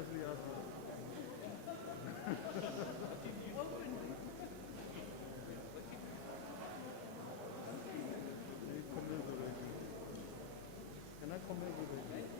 seriously ask you. ये commensurate. Can I commensurate?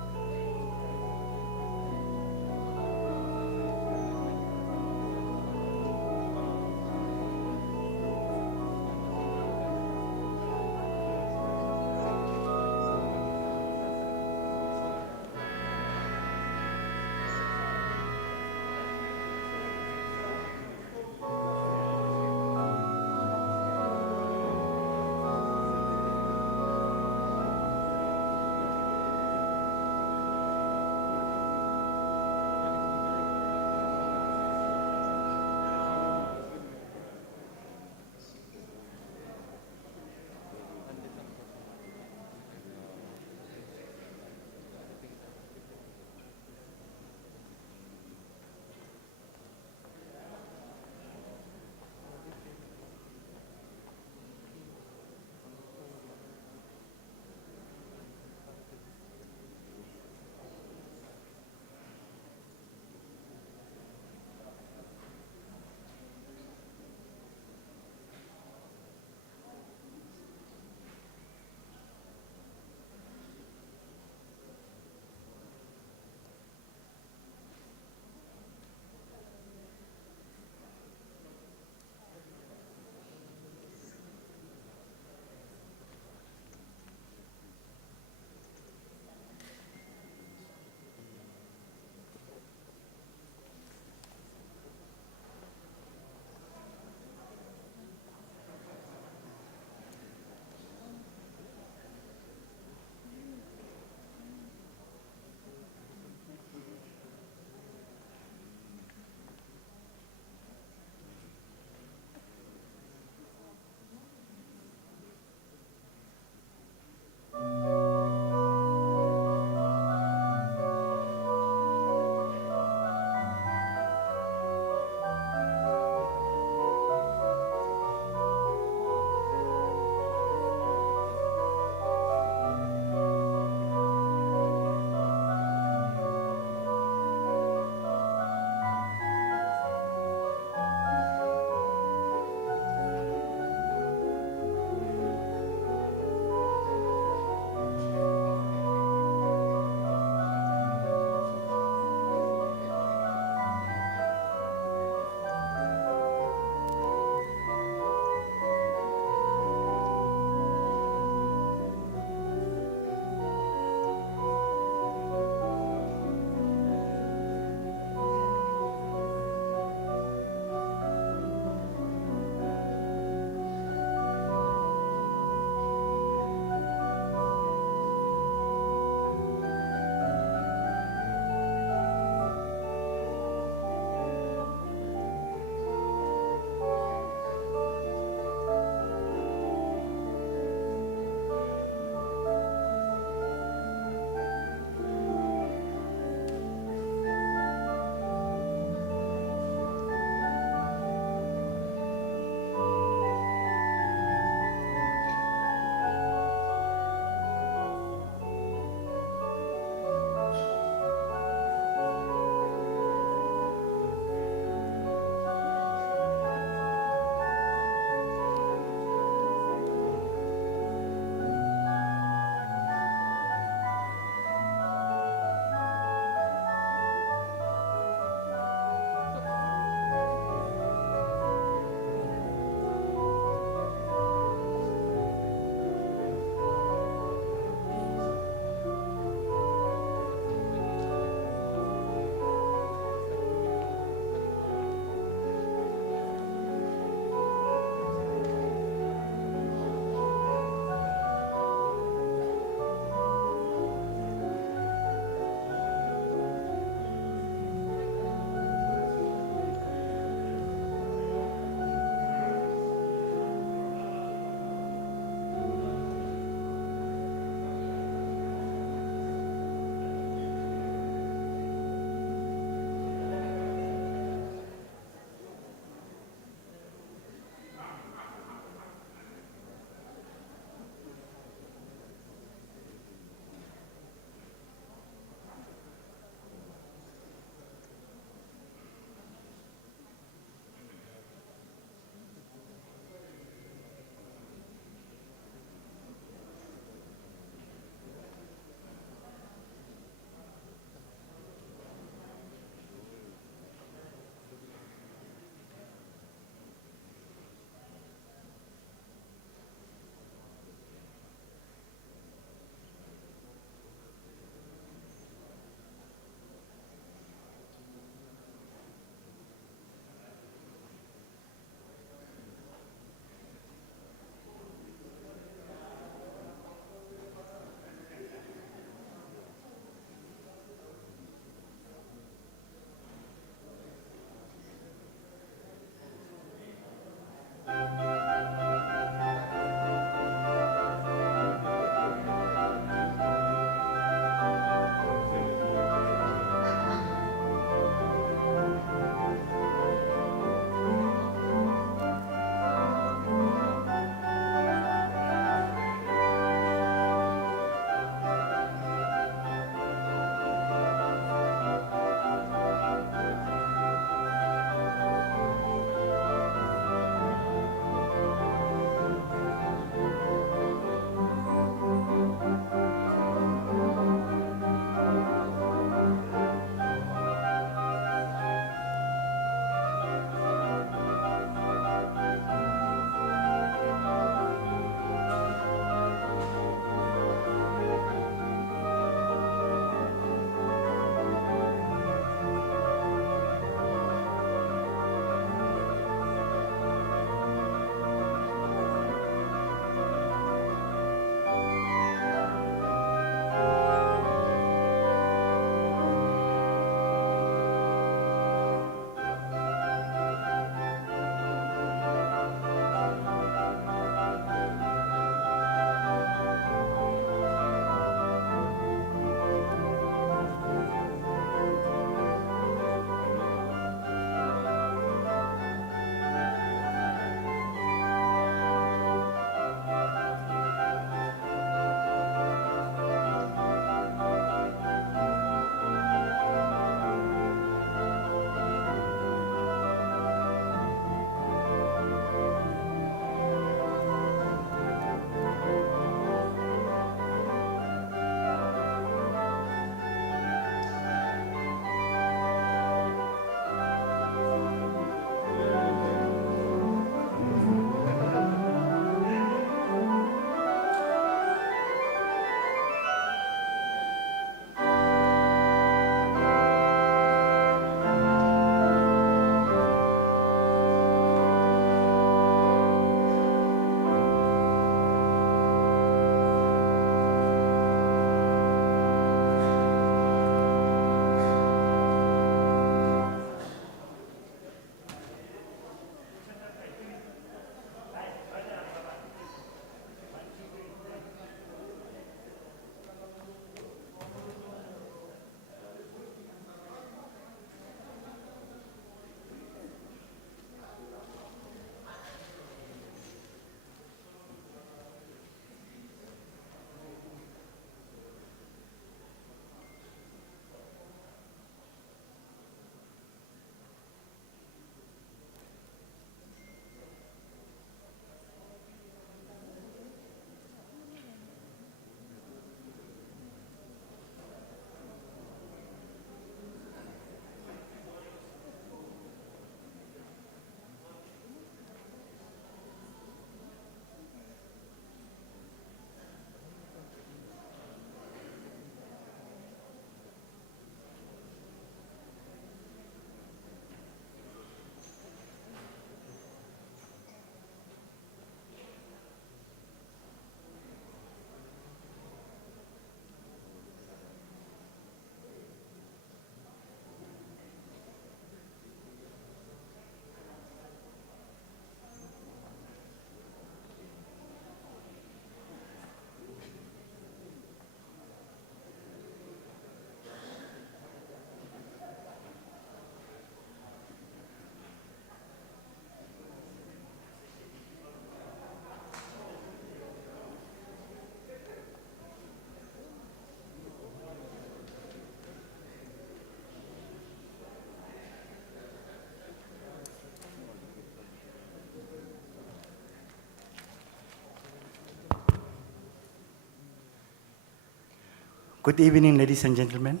Good evening, ladies and gentlemen.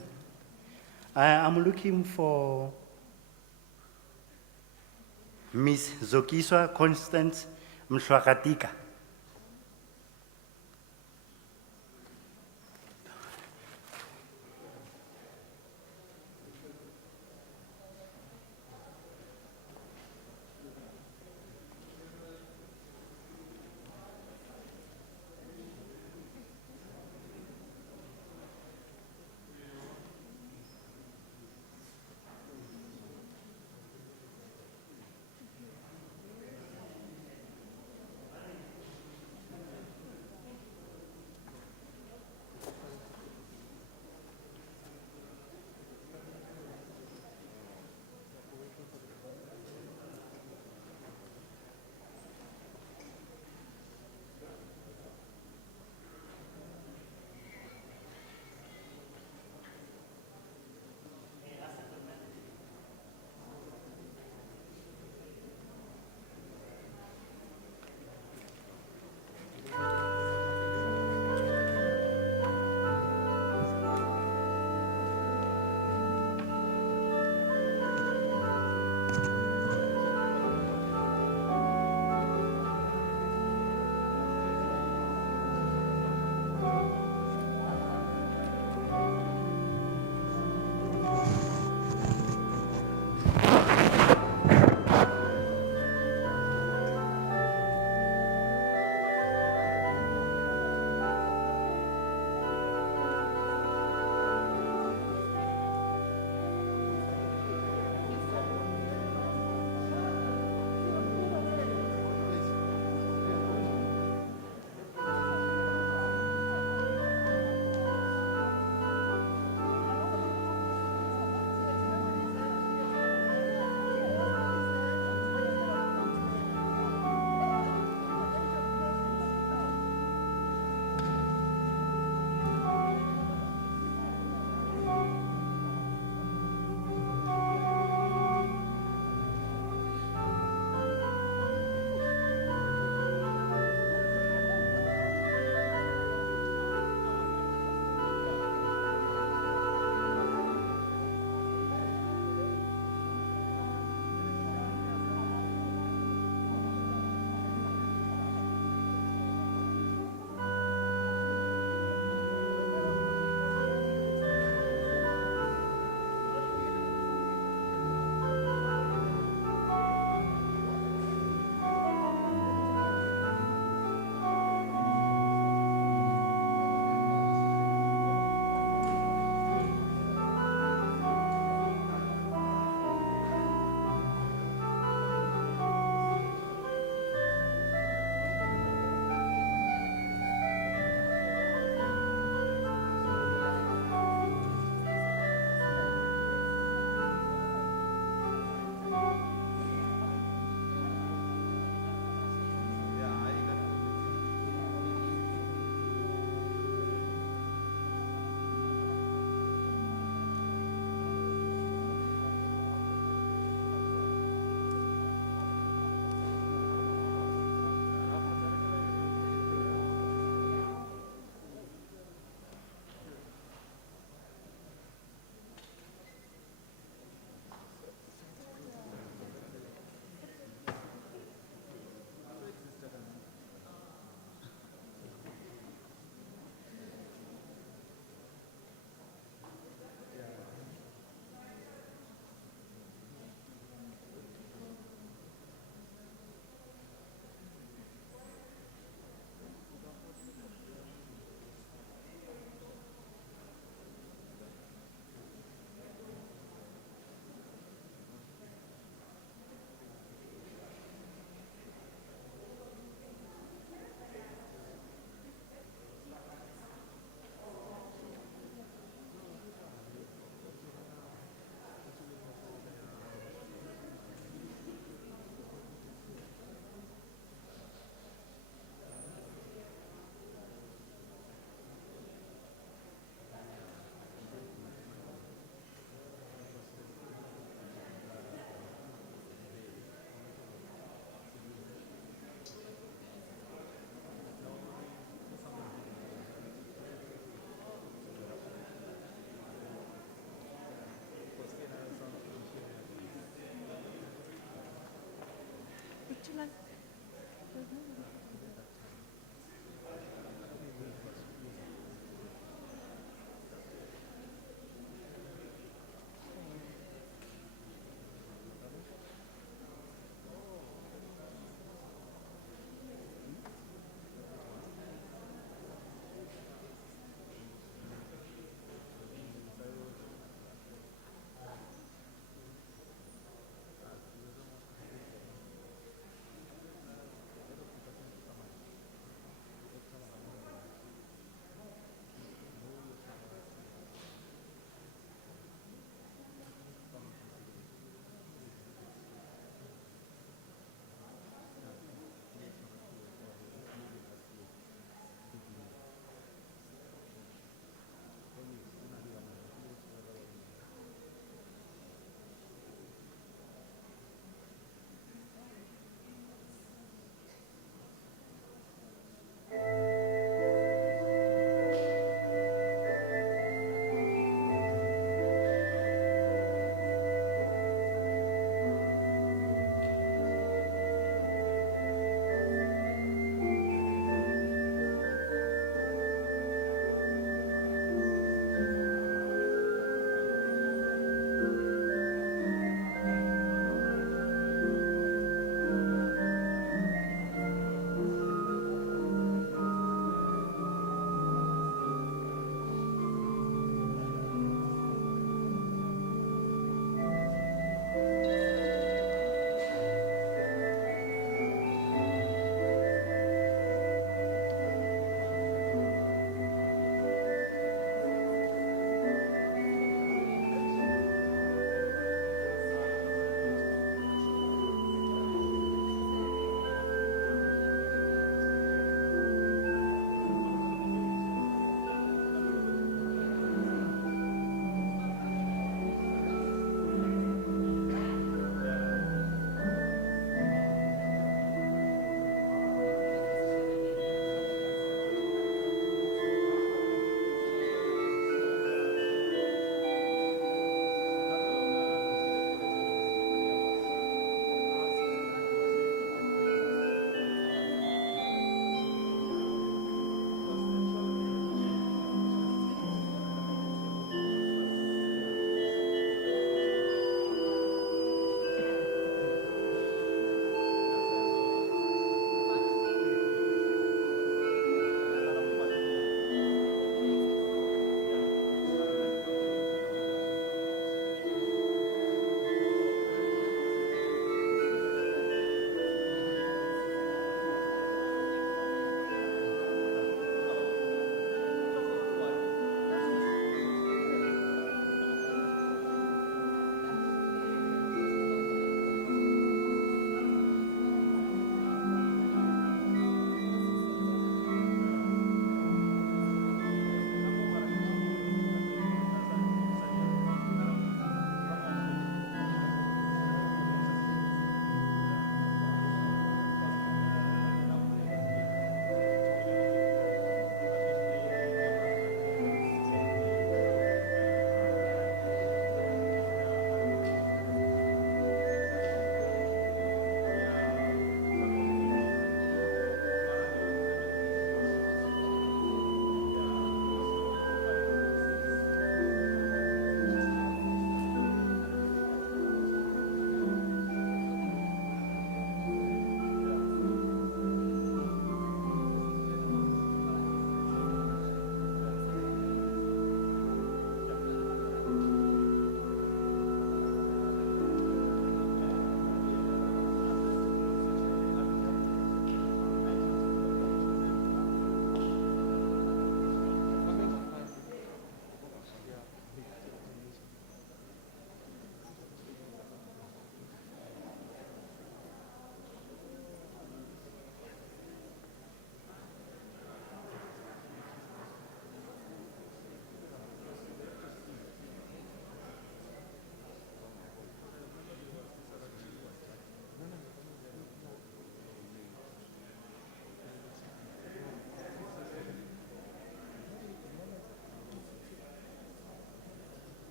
I'm looking for Miss Zokiswa Constance Mshwakatika.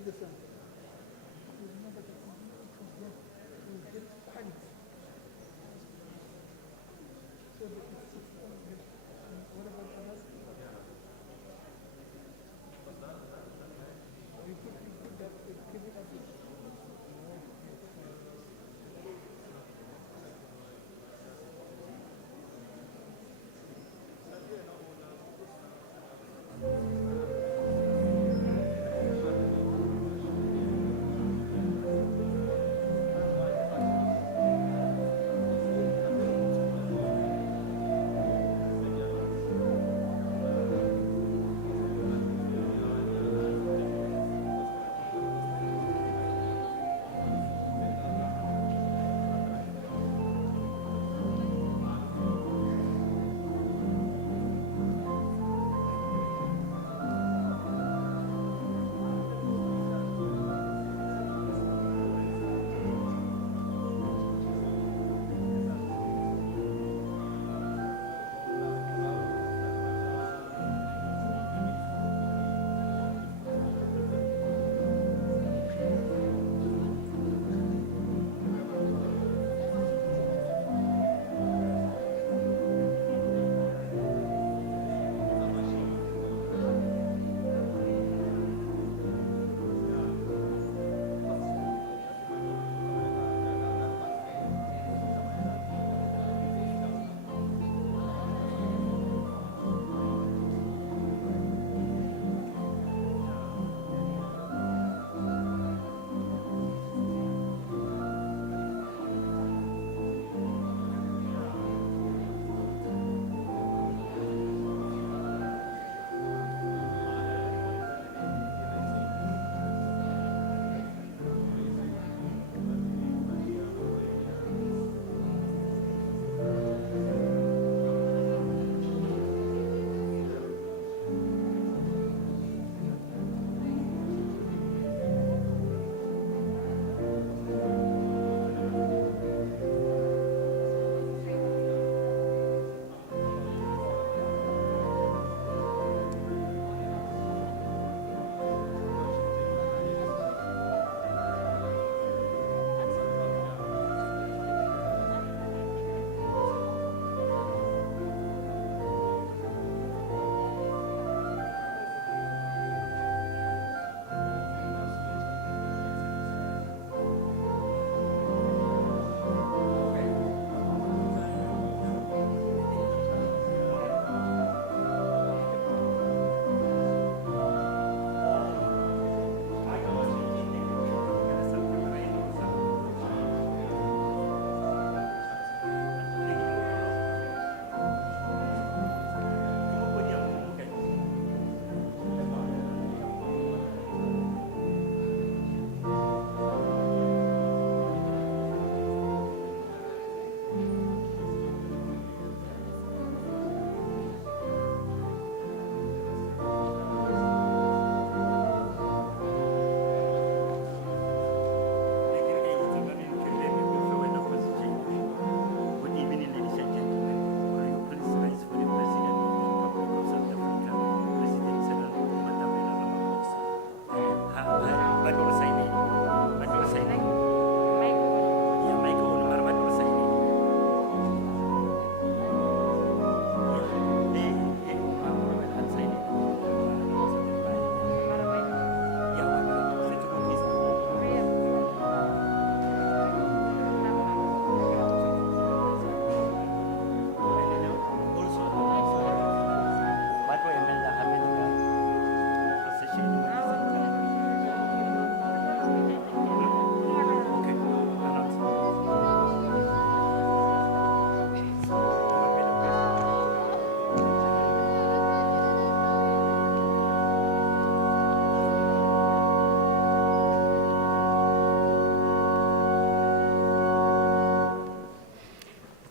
Take the sun.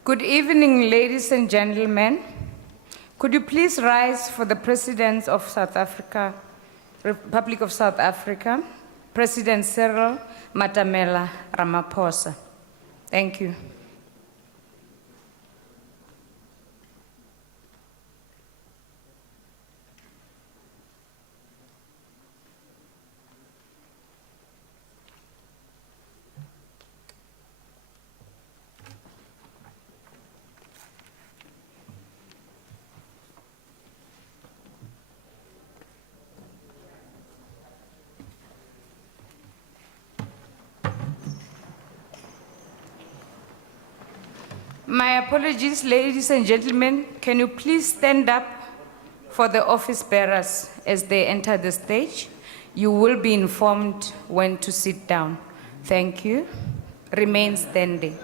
Good evening, ladies and gentlemen. Could you please rise for the President of South Africa, Republic of South Africa, President Cyril Matamela Ramaphosa. Thank you. My apologies, ladies and gentlemen. Can you please stand up for the office bearers as they enter the stage? You will be informed when to sit down. Thank you. Remain standing.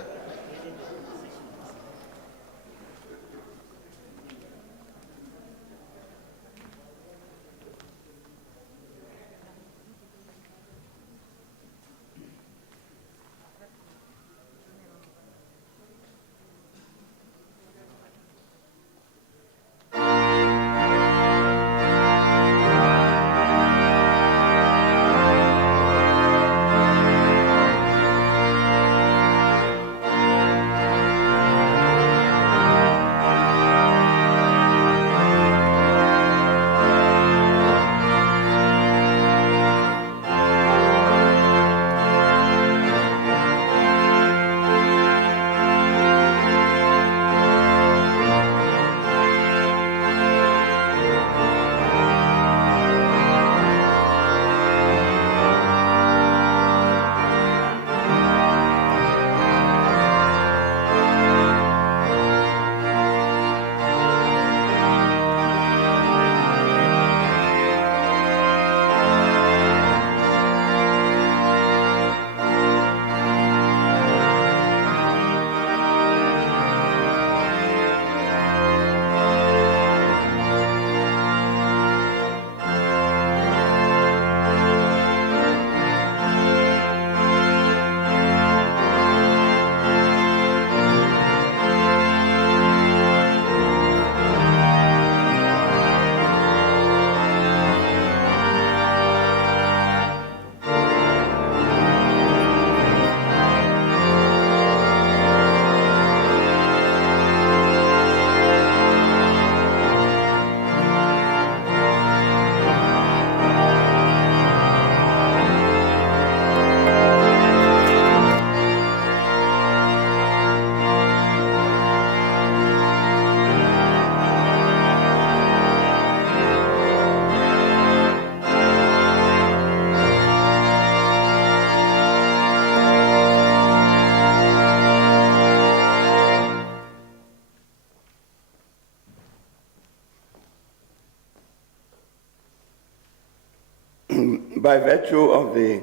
By virtue of the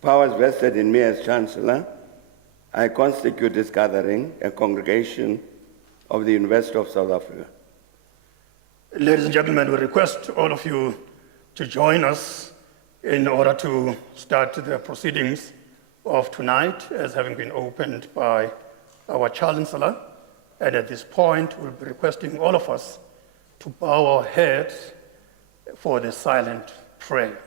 powers vested in me as Chancellor, I constitute this gathering a congregation of the University of South Africa. Ladies and gentlemen, we request all of you to join us in order to start the proceedings of tonight as having been opened by our Chancellor. And at this point, we'll be requesting all of us to bow our heads for the silent prayer.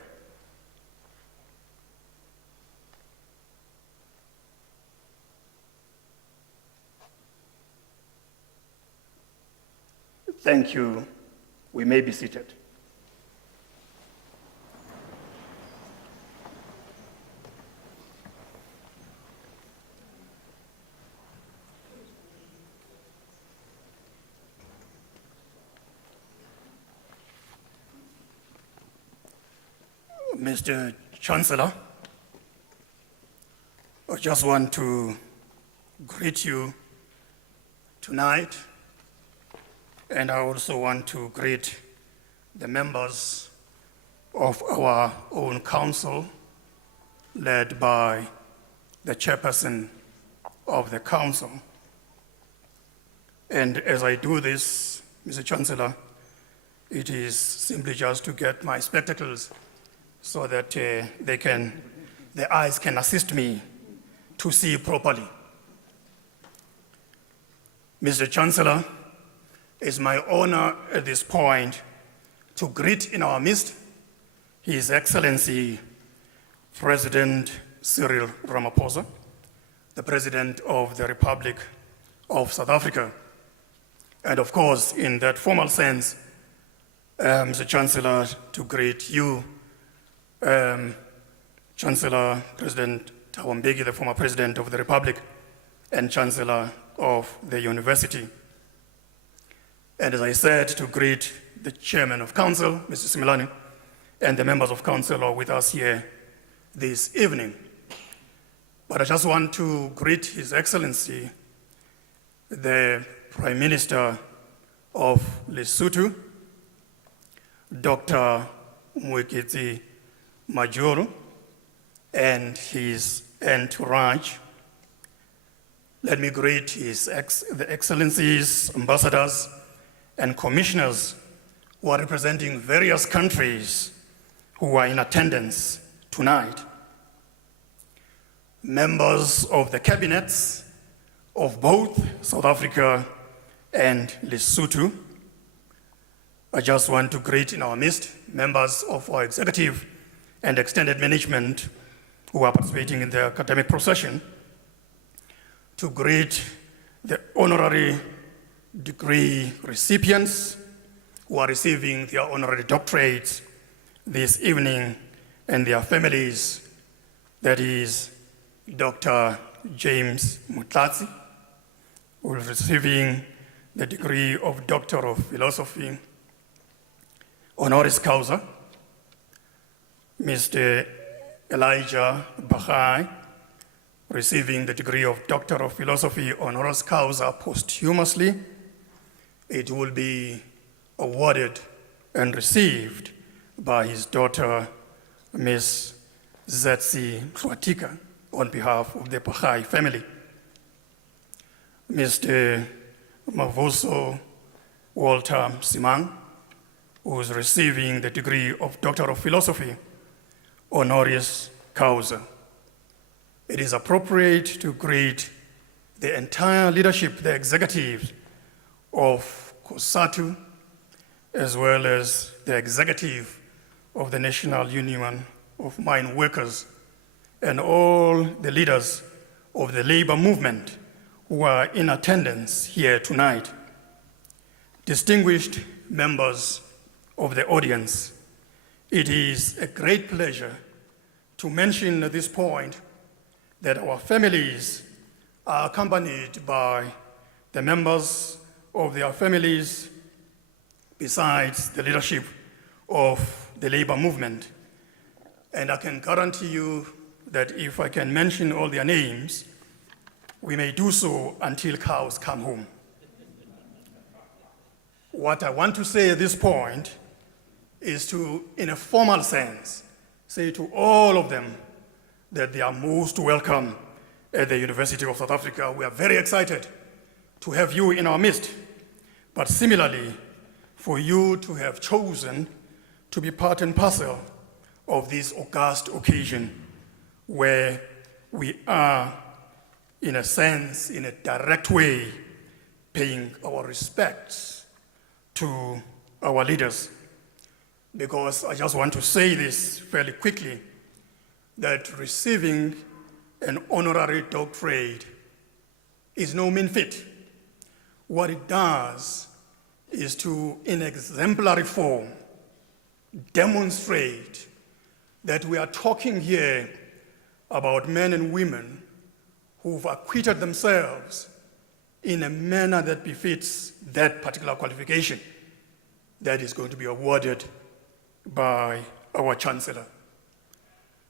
Thank you. We may be seated. Mr. Chancellor, I just want to greet you tonight, and I also want to greet the members of our own council, led by the chairperson of the council. And as I do this, Mr. Chancellor, it is simply just to get my spectacles so that the eyes can assist me to see properly. Mr. Chancellor, it's my honor at this point to greet in our midst His Excellency President Cyril Ramaphosa, the President of the Republic of South Africa. And of course, in that formal sense, Mr. Chancellor, to greet you, Chancellor President Thabo Mbeki, the former President of the Republic, and Chancellor of the University. And as I said, to greet the Chairman of Council, Mr. Similani, and the members of Council who are with us here this evening. But I just want to greet His Excellency the Prime Minister of Lesotho, Dr. Mwekezi Majoro, and his entourage. Let me greet the Excellencies, ambassadors, and commissioners who are representing various countries who are in attendance tonight. Members of the cabinets of both South Africa and Lesotho. I just want to greet in our midst members of our executive and extended management who are participating in the academic procession, to greet the honorary degree recipients who are receiving their honorary doctorates this evening, and their families, that is Dr. James Motlasi, who is receiving the degree of Doctor of Philosophy, honoris causa, Mr. Elijah Baha'i, receiving the degree of Doctor of Philosophy, honoris causa posthumously. It will be awarded and received by his daughter, Ms. Zetsi Hlwatika, on behalf of the Baha'i family. Mr. Mavuso Walter Simang, who is receiving the degree of Doctor of Philosophy, honoris causa. It is appropriate to greet the entire leadership, the executives of COSATU, as well as the executive of the National Union of Mine Workers, and all the leaders of the labor movement who are in attendance here tonight. Distinguished members of the audience, it is a great pleasure to mention at this point that our families are accompanied by the members of their families, besides the leadership of the labor movement. And I can guarantee you that if I can mention all their names, we may do so until cows come home. What I want to say at this point is to, in a formal sense, say to all of them that they are most welcome at the University of South Africa. We are very excited to have you in our midst, but similarly, for you to have chosen to be part and parcel of this august occasion where we are, in a sense, in a direct way, paying our respects to our leaders. Because I just want to say this fairly quickly, that receiving an honorary doctorate is no mean feat. What it does is to, in exemplary form, demonstrate that we are talking here about men and women who've acquitted themselves in a manner that befits that particular qualification that is going to be awarded by our Chancellor.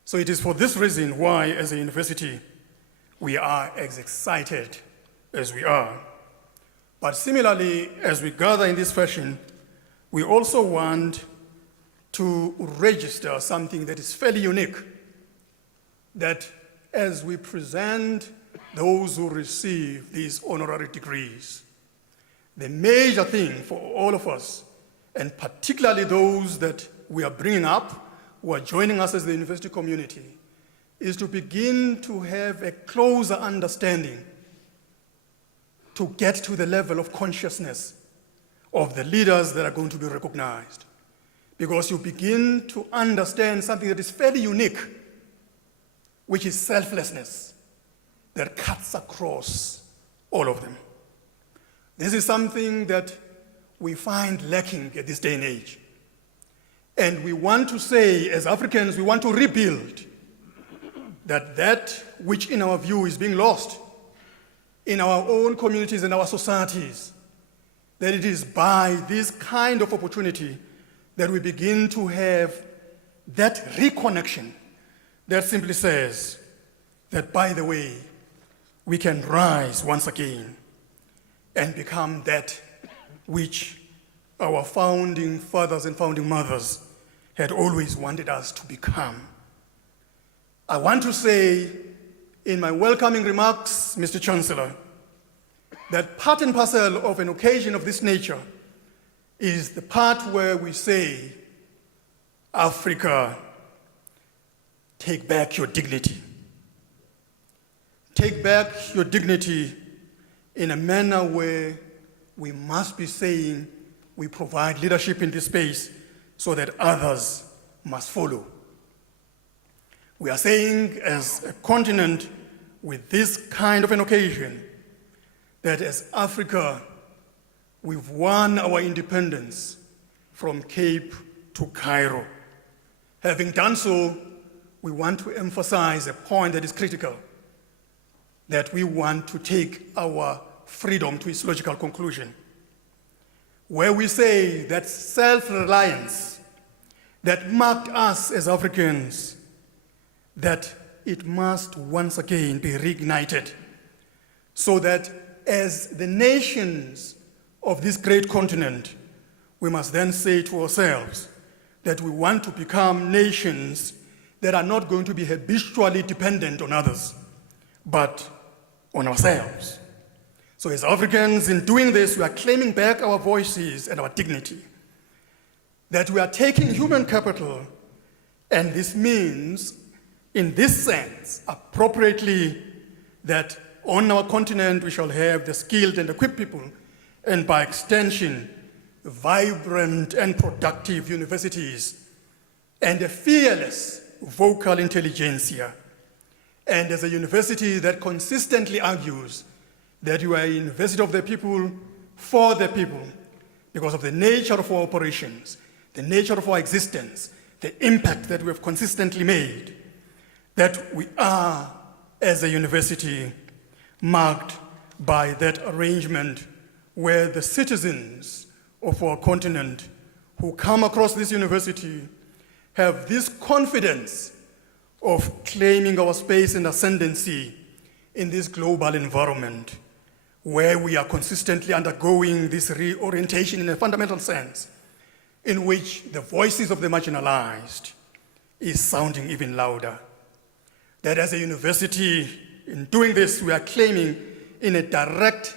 So it is for this reason why, as a university, we are as excited as we are. But similarly, as we gather in this fashion, we also want to register something that is fairly unique, that as we present those who receive these honorary degrees, the major thing for all of us, and particularly those that we are bringing up, who are joining us as the university community, is to begin to have a closer understanding, to get to the level of consciousness of the leaders that are going to be recognized. Because you begin to understand something that is fairly unique, which is selflessness, that cuts across all of them. This is something that we find lacking at this day and age. And we want to say, as Africans, we want to rebuild that which in our view is being lost in our own communities and our societies, that it is by this kind of opportunity that we begin to have that reconnection that simply says that, by the way, we can rise once again and become that which our founding fathers and founding mothers had always wanted us to become. I want to say in my welcoming remarks, Mr. Chancellor, that part and parcel of an occasion of this nature is the part where we say, Africa, take back your dignity. Take back your dignity in a manner where we must be saying we provide leadership in this space so that others must follow. We are saying as a continent with this kind of an occasion that as Africa, we've won our independence from Cape to Cairo. Having done so, we want to emphasize a point that is critical, that we want to take our freedom to its logical conclusion, where we say that self-reliance that marked us as Africans, that it must once again be reignited, so that as the nations of this great continent, we must then say to ourselves that we want to become nations that are not going to be habitually dependent on others, but on ourselves. So as Africans, in doing this, we are claiming back our voices and our dignity, that we are taking human capital, and this means, in this sense, appropriately, that on our continent we shall have the skilled and equipped people, and by extension, vibrant and productive universities, and a fearless vocal intelligentsia. And as a university that consistently argues that you are a university of the people, for the people, because of the nature of our operations, the nature of our existence, the impact that we have consistently made, that we are, as a university, marked by that arrangement where the citizens of our continent who come across this university have this confidence of claiming our space and ascendancy in this global environment where we are consistently undergoing this reorientation in a fundamental sense, in which the voices of the marginalized is sounding even louder. That as a university, in doing this, we are claiming in a direct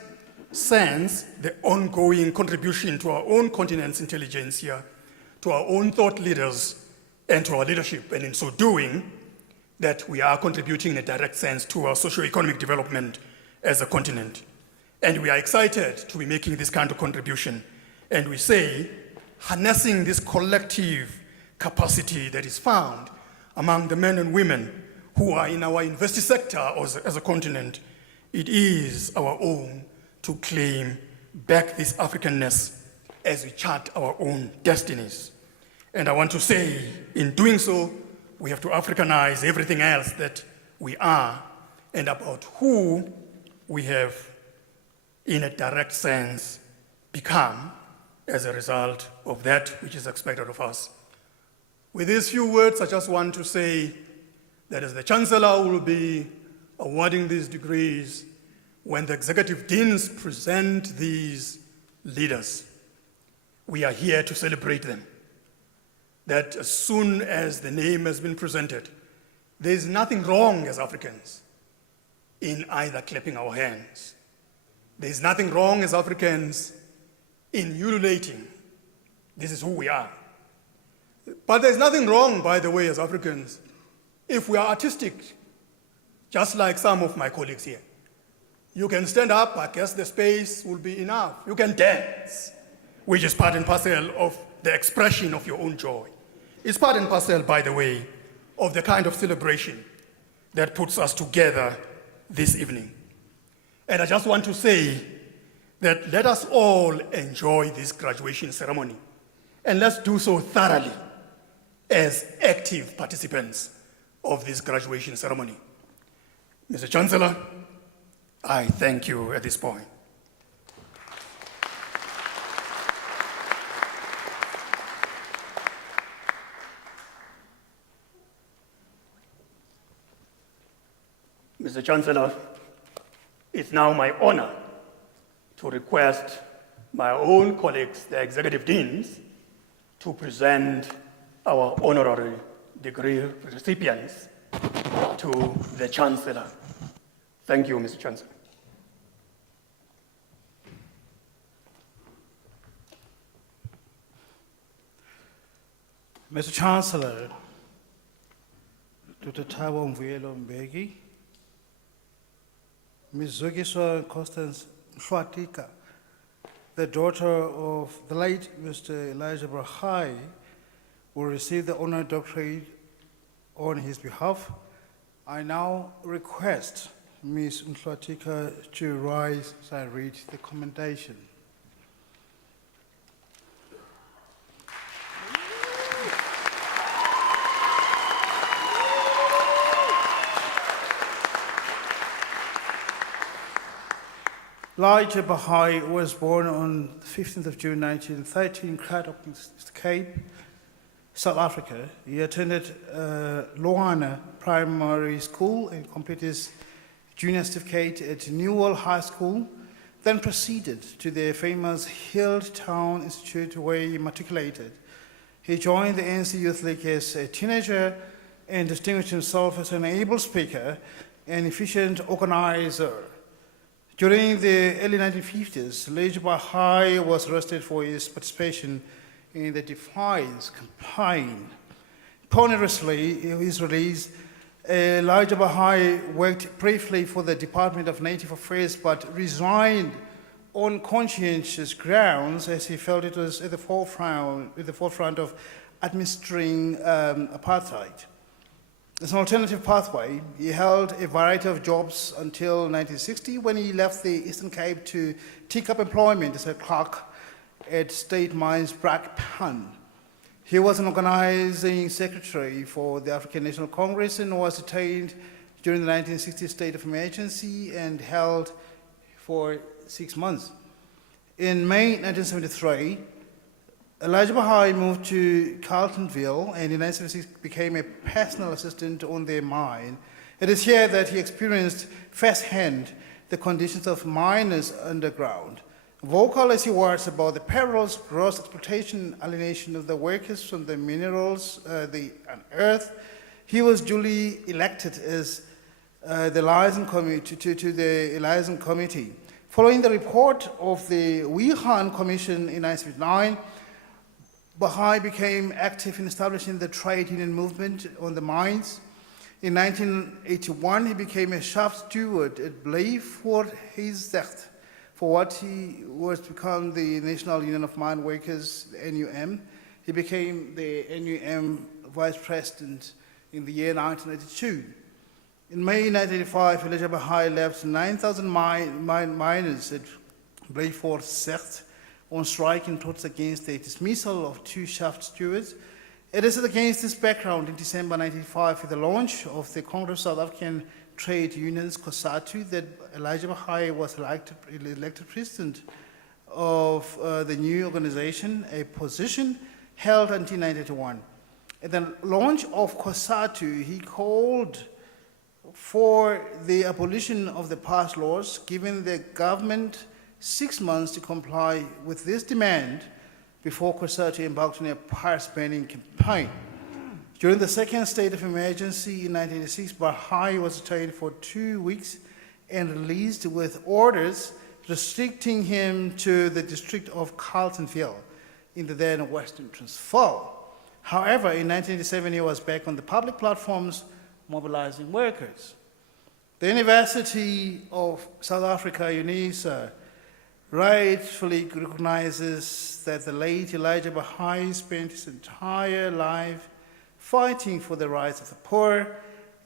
sense the ongoing contribution to our own continent's intelligentsia, to our own thought leaders, and to our leadership, and in so doing, that we are contributing in a direct sense to our socio-economic development as a continent. And we are excited to be making this kind of contribution. And we say, harnessing this collective capacity that is found among the men and women who are in our university sector as a continent, it is our own to claim back this Africanness as we chart our own destinies. And I want to say, in doing so, we have to Africanize everything else that we are and about who we have, in a direct sense, become as a result of that which is expected of us. With these few words, I just want to say that as the Chancellor will be awarding these degrees, when the executive deans present these leaders, we are here to celebrate them. That as soon as the name has been presented, there is nothing wrong as Africans in either clapping our hands. There is nothing wrong as Africans in ululating. This is who we are. But there's nothing wrong, by the way, as Africans, if we are artistic, just like some of my colleagues here. You can stand up, I guess the space will be enough. You can dance, which is part and parcel of the expression of your own joy. It's part and parcel, by the way, of the kind of celebration that puts us together this evening. And I just want to say that let us all enjoy this graduation ceremony, and let's do so thoroughly as active participants of this graduation ceremony. Mr. Chancellor, I thank you at this point. Mr. Chancellor, it's now my honor to request my own colleagues, the executive deans, to present our honorary degree recipients to the Chancellor. Thank you, Mr. Chancellor. Mr. Chancellor, Dr. Thabo Mvuyelo Mbeki, Ms. Zogiswa Constance Mhlwatika, the daughter of the late Mr. Elijah Baha'i, will receive the honorary doctorate on his behalf. I now request Ms. Mhlwatika to rise as I read the commendation. Elijah Baha'i was born on the 15th of June 1930 in Craddock, East Cape, South Africa. He attended Loana Primary School and completed his junior certificate at Newell High School, then proceeded to the famous Hilltown Institute where he matriculated. He joined the ANC Youth League as a teenager and distinguished himself as an able speaker and efficient organizer. During the early 1950s, Elijah Baha'i was arrested for his participation in the Defiance campaign. Ponderously, in his release, Elijah Baha'i worked briefly for the Department of Native Affairs but resigned on conscientious grounds as he felt it was at the forefront of administering apartheid. As an alternative pathway, he held a variety of jobs until 1960 when he left the Eastern Cape to take up employment as a clerk at State Mines Brakpan. He was an organizing secretary for the African National Congress and was detained during the 1960 state of emergency and held for 6 months. In May 1973, Elijah Baha'i moved to Carltonville and in 1976 became a personal assistant on their mine. It is here that he experienced firsthand the conditions of miners underground. Vocal as he was about the perilous gross exploitation, alienation of the workers from the minerals they unearthed, he was duly elected as the liaison committee to the liaison committee. Following the report of the Wuhan Commission in 1979, Baha'i became active in establishing the trade union movement on the mines. In 1981, he became a shaft steward at Blijvoort Huisrecht for what he was to become the National Union of Mine Workers, NUM. He became the NUM vice president in the year 1982. In May 1985, Elijah Baha'i left 9,000 miners at Blijvoort Huisrecht on strike in protest against the dismissal of 2 shaft stewards. It is against this background in December 1995, with the launch of the Congress of South African Trade Unions, COSATU, that Elijah Baha'i was elected president of the new organization, a position held until 1981. At the launch of COSATU, he called for the abolition of the past laws, giving the government 6 months to comply with this demand before COSATU embarked on a pirates-banning campaign. During the second state of emergency in 1986, Baha'i was detained for 2 weeks and released with orders restricting him to the district of Carltonville in the then Western Transvaal. However, in 1987, he was back on the public platforms mobilizing workers. The University of South Africa, Unisa, rightfully recognizes that the late Elijah Baha'i spent his entire life fighting for the rights of the poor,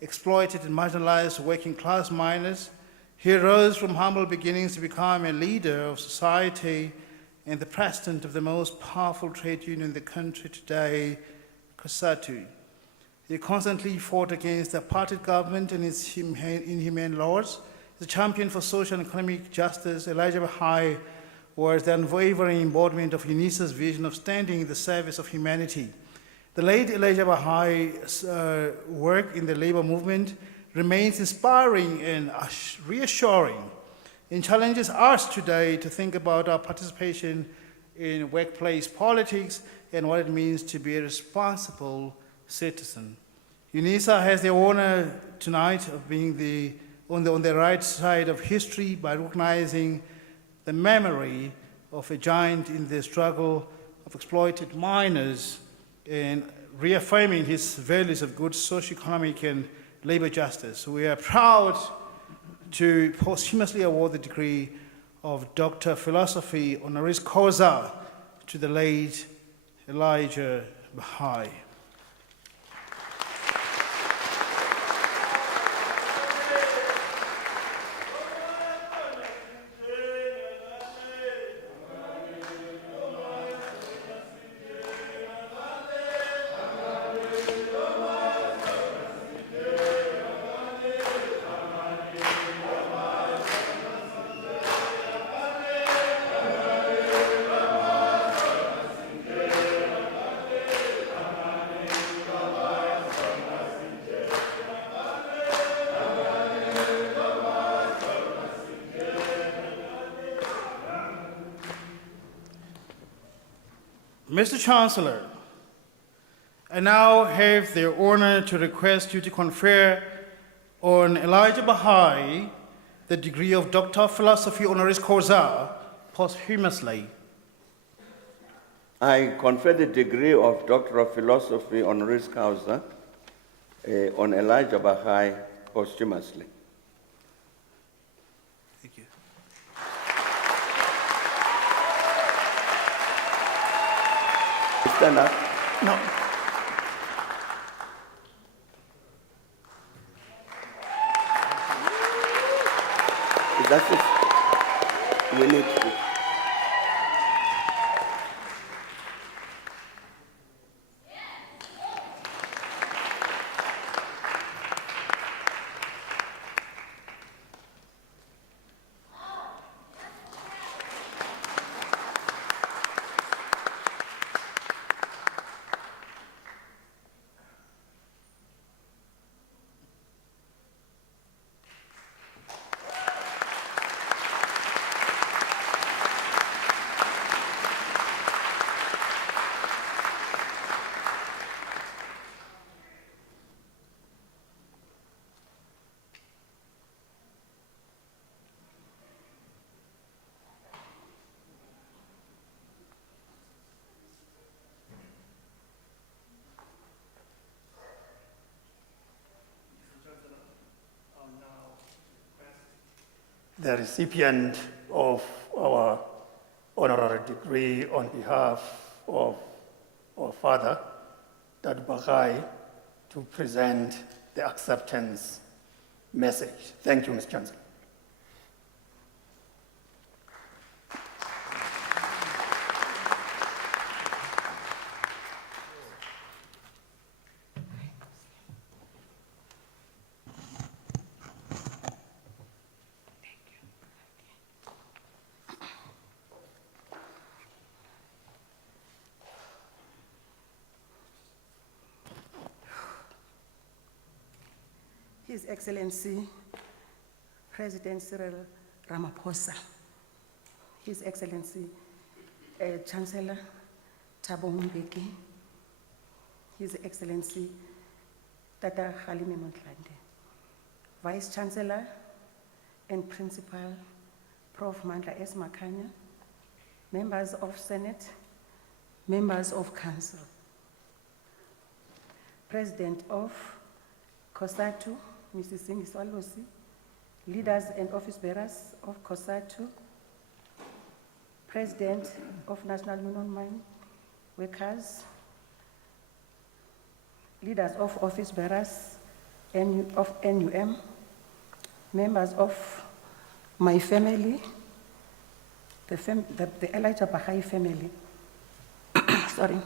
exploited and marginalized working class miners. He rose from humble beginnings to become a leader of society and the president of the most powerful trade union in the country today, COSATU. He constantly fought against the apartheid government and its inhumane laws. As a champion for social and economic justice, Elijah Baha'i was the unwavering embodiment of Unisa's vision of standing in the service of humanity. The late Elijah Baha'i's work in the labor movement remains inspiring and reassuring. and challenges us today to think about our participation in workplace politics and what it means to be a responsible citizen. Unisa has the honor tonight of being on the right side of history by recognizing the memory of a giant in the struggle of exploited miners and reaffirming his values of good socio-economic and labor justice. We are proud to posthumously award the degree of Doctor of Philosophy Honoris Causa to the late Elijah Baha'i. Mr. Chancellor, I now have the honor to request you to confer on Elijah Baha'i the degree of Doctor of Philosophy Honoris Causa posthumously. I confer the degree of Doctor of Philosophy Honoris Causa on Elijah Baha'i posthumously. Thank you. Stand up. No. That's it. We need to. The recipient of our honorary degree on behalf of our father, Dr. Baha'i, to present the acceptance message. Thank you, Mr. Chancellor. His Excellency President Cyril Ramaphosa, His Excellency Chancellor Thabo Mbeki, His Excellency Tata Kgaleme Motlanthe, Vice Chancellor and Principal Prof. Mandla S. Makhanya, members of Senate, members of Council, President of COSATU, Mrs. Singh Swalosi, leaders and office bearers of COSATU, President of National Union Mine Workers, leaders of office bearers of NUM, members of my family, the Elijah Baha'i family, sorry,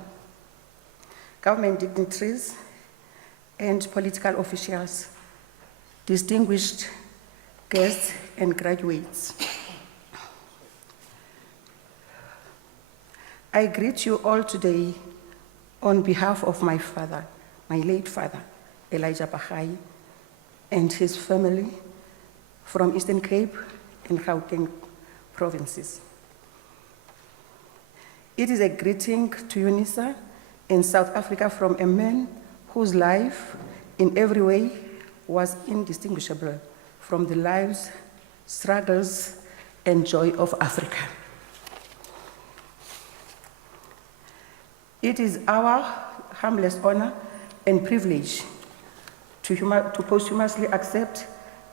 government dignitaries and political officials, distinguished guests and graduates. I greet you all today on behalf of my father, my late father, Elijah Baha'i, and his family from Eastern Cape and Gauteng provinces. It is a greeting to Unisa in South Africa from a man whose life in every way was indistinguishable from the lives, struggles, and joy of Africa. It is our humblest honor and privilege to posthumously accept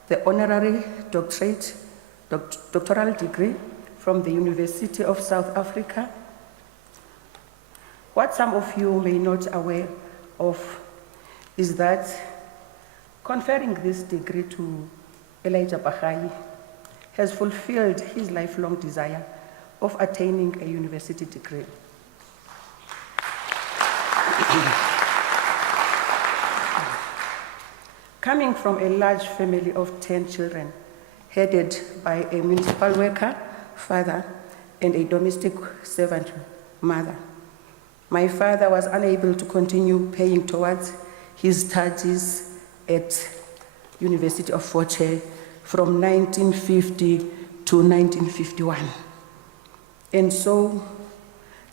the honorary doctoral degree from the University of South Africa. What some of you may not be aware of is that conferring this degree to Elijah Baha'i has fulfilled his lifelong desire of attaining a university degree. Coming from a large family of 10 children, headed by a municipal worker, father, and a domestic servant, mother, my father was unable to continue paying towards his studies at University of Fort Hare from 1950 to 1951. And so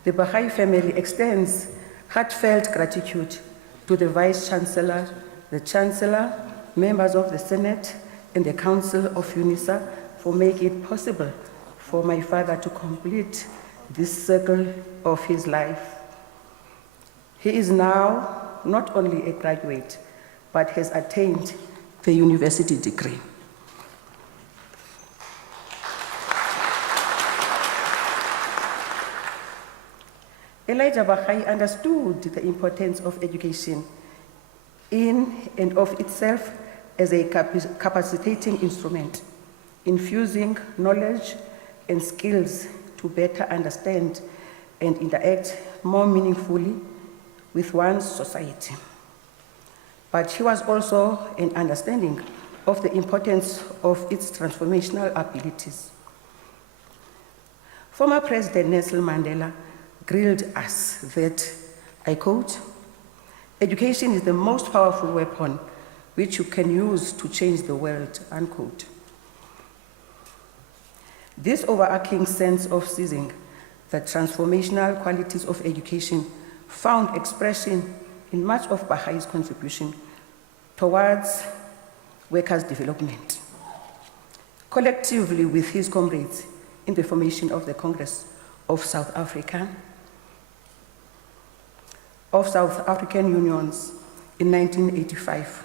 the Baha'i family extends heartfelt gratitude to the Vice Chancellor, the Chancellor, members of the Senate, and the Council of Unisa for making it possible for my father to complete this circle of his life. He is now not only a graduate, but has attained the university degree. Elijah Baha'i understood the importance of education in and of itself as a capacitating instrument, infusing knowledge and skills to better understand and interact more meaningfully with one's society. But he was also an understanding of the importance of its transformational abilities. Former President Nelson Mandela grilled us that, I quote, "Education is the most powerful weapon which you can use to change the world," unquote. This overarching sense of seizing the transformational qualities of education found expression in much of Baha'i's contribution towards workers' development. Collectively with his comrades in the formation of the Congress of South Africa, of South African Unions in 1985,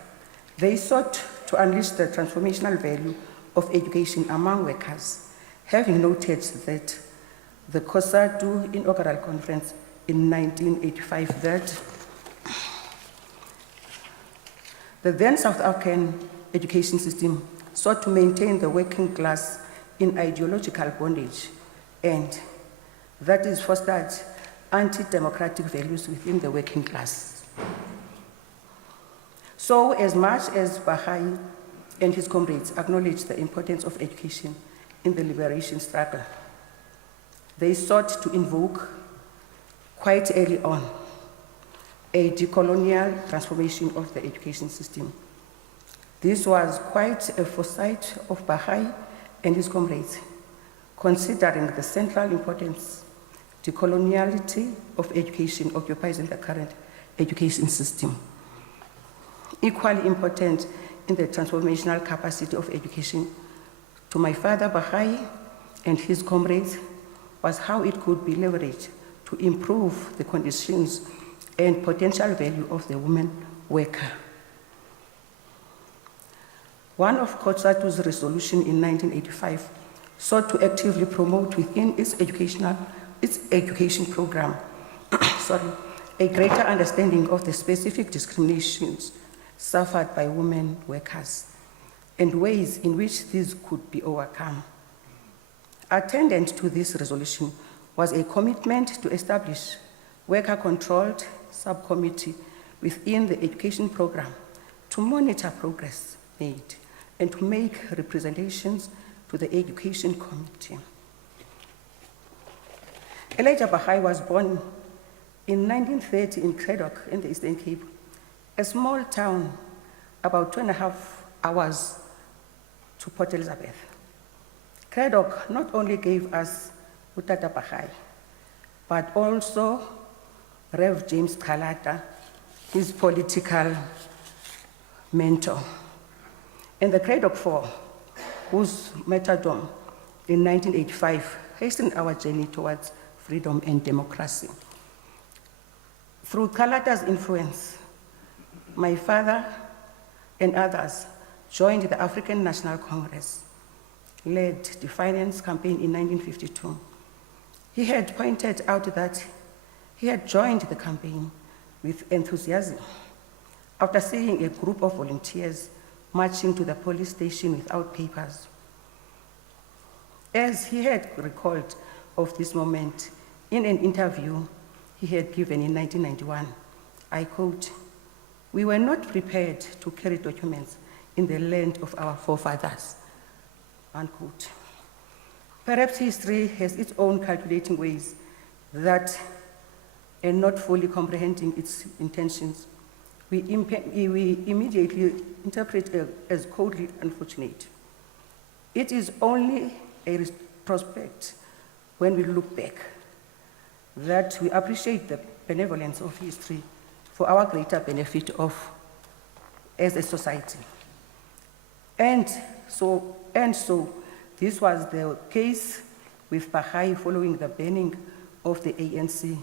they sought to unleash the transformational value of education among workers, having noted that the COSATU inaugural conference in 1985 that the then South African education system sought to maintain the working class in ideological bondage, and that is fostered anti-democratic values within the working class. So as much as Baha'i and his comrades acknowledged the importance of education in the liberation struggle, they sought to invoke quite early on a decolonial transformation of the education system. This was quite a foresight of Baha'i and his comrades, considering the central importance decoloniality of education occupies in the current education system. Equally important in the transformational capacity of education to my father Baha'i and his comrades was how it could be leveraged to improve the conditions and potential value of the woman worker. One of COSATU's resolutions in 1985 sought to actively promote within its education program a greater understanding of the specific discriminations suffered by women workers and ways in which these could be overcome. Attendant to this resolution was a commitment to establish worker-controlled subcommittee within the education program to monitor progress made and to make representations to the education committee. Elijah Baha'i was born in 1930 in Craddock in the Eastern Cape, a small town about 2.5 hours to Port Elizabeth. CREDOC not only gave us Utata Baha'i, but also Rev. James Kalata, his political mentor. And the CREDOC 4, whose martyrdom in 1985 hastened our journey towards freedom and democracy. Through Kalata's influence, my father and others joined the African National Congress, led the finance campaign in 1952. He had pointed out that he had joined the campaign with enthusiasm after seeing a group of volunteers marching to the police station without papers. As he had recalled of this moment in an interview he had given in 1991, I quote, "We were not prepared to carry documents in the land of our forefathers," unquote. Perhaps history has its own calculating ways that, and not fully comprehending its intentions, we immediately interpret it as coldly unfortunate. It is only a retrospect when we look back that we appreciate the benevolence of history for our greater benefit of as a society. And so this was the case with Baha'i following the banning of the ANC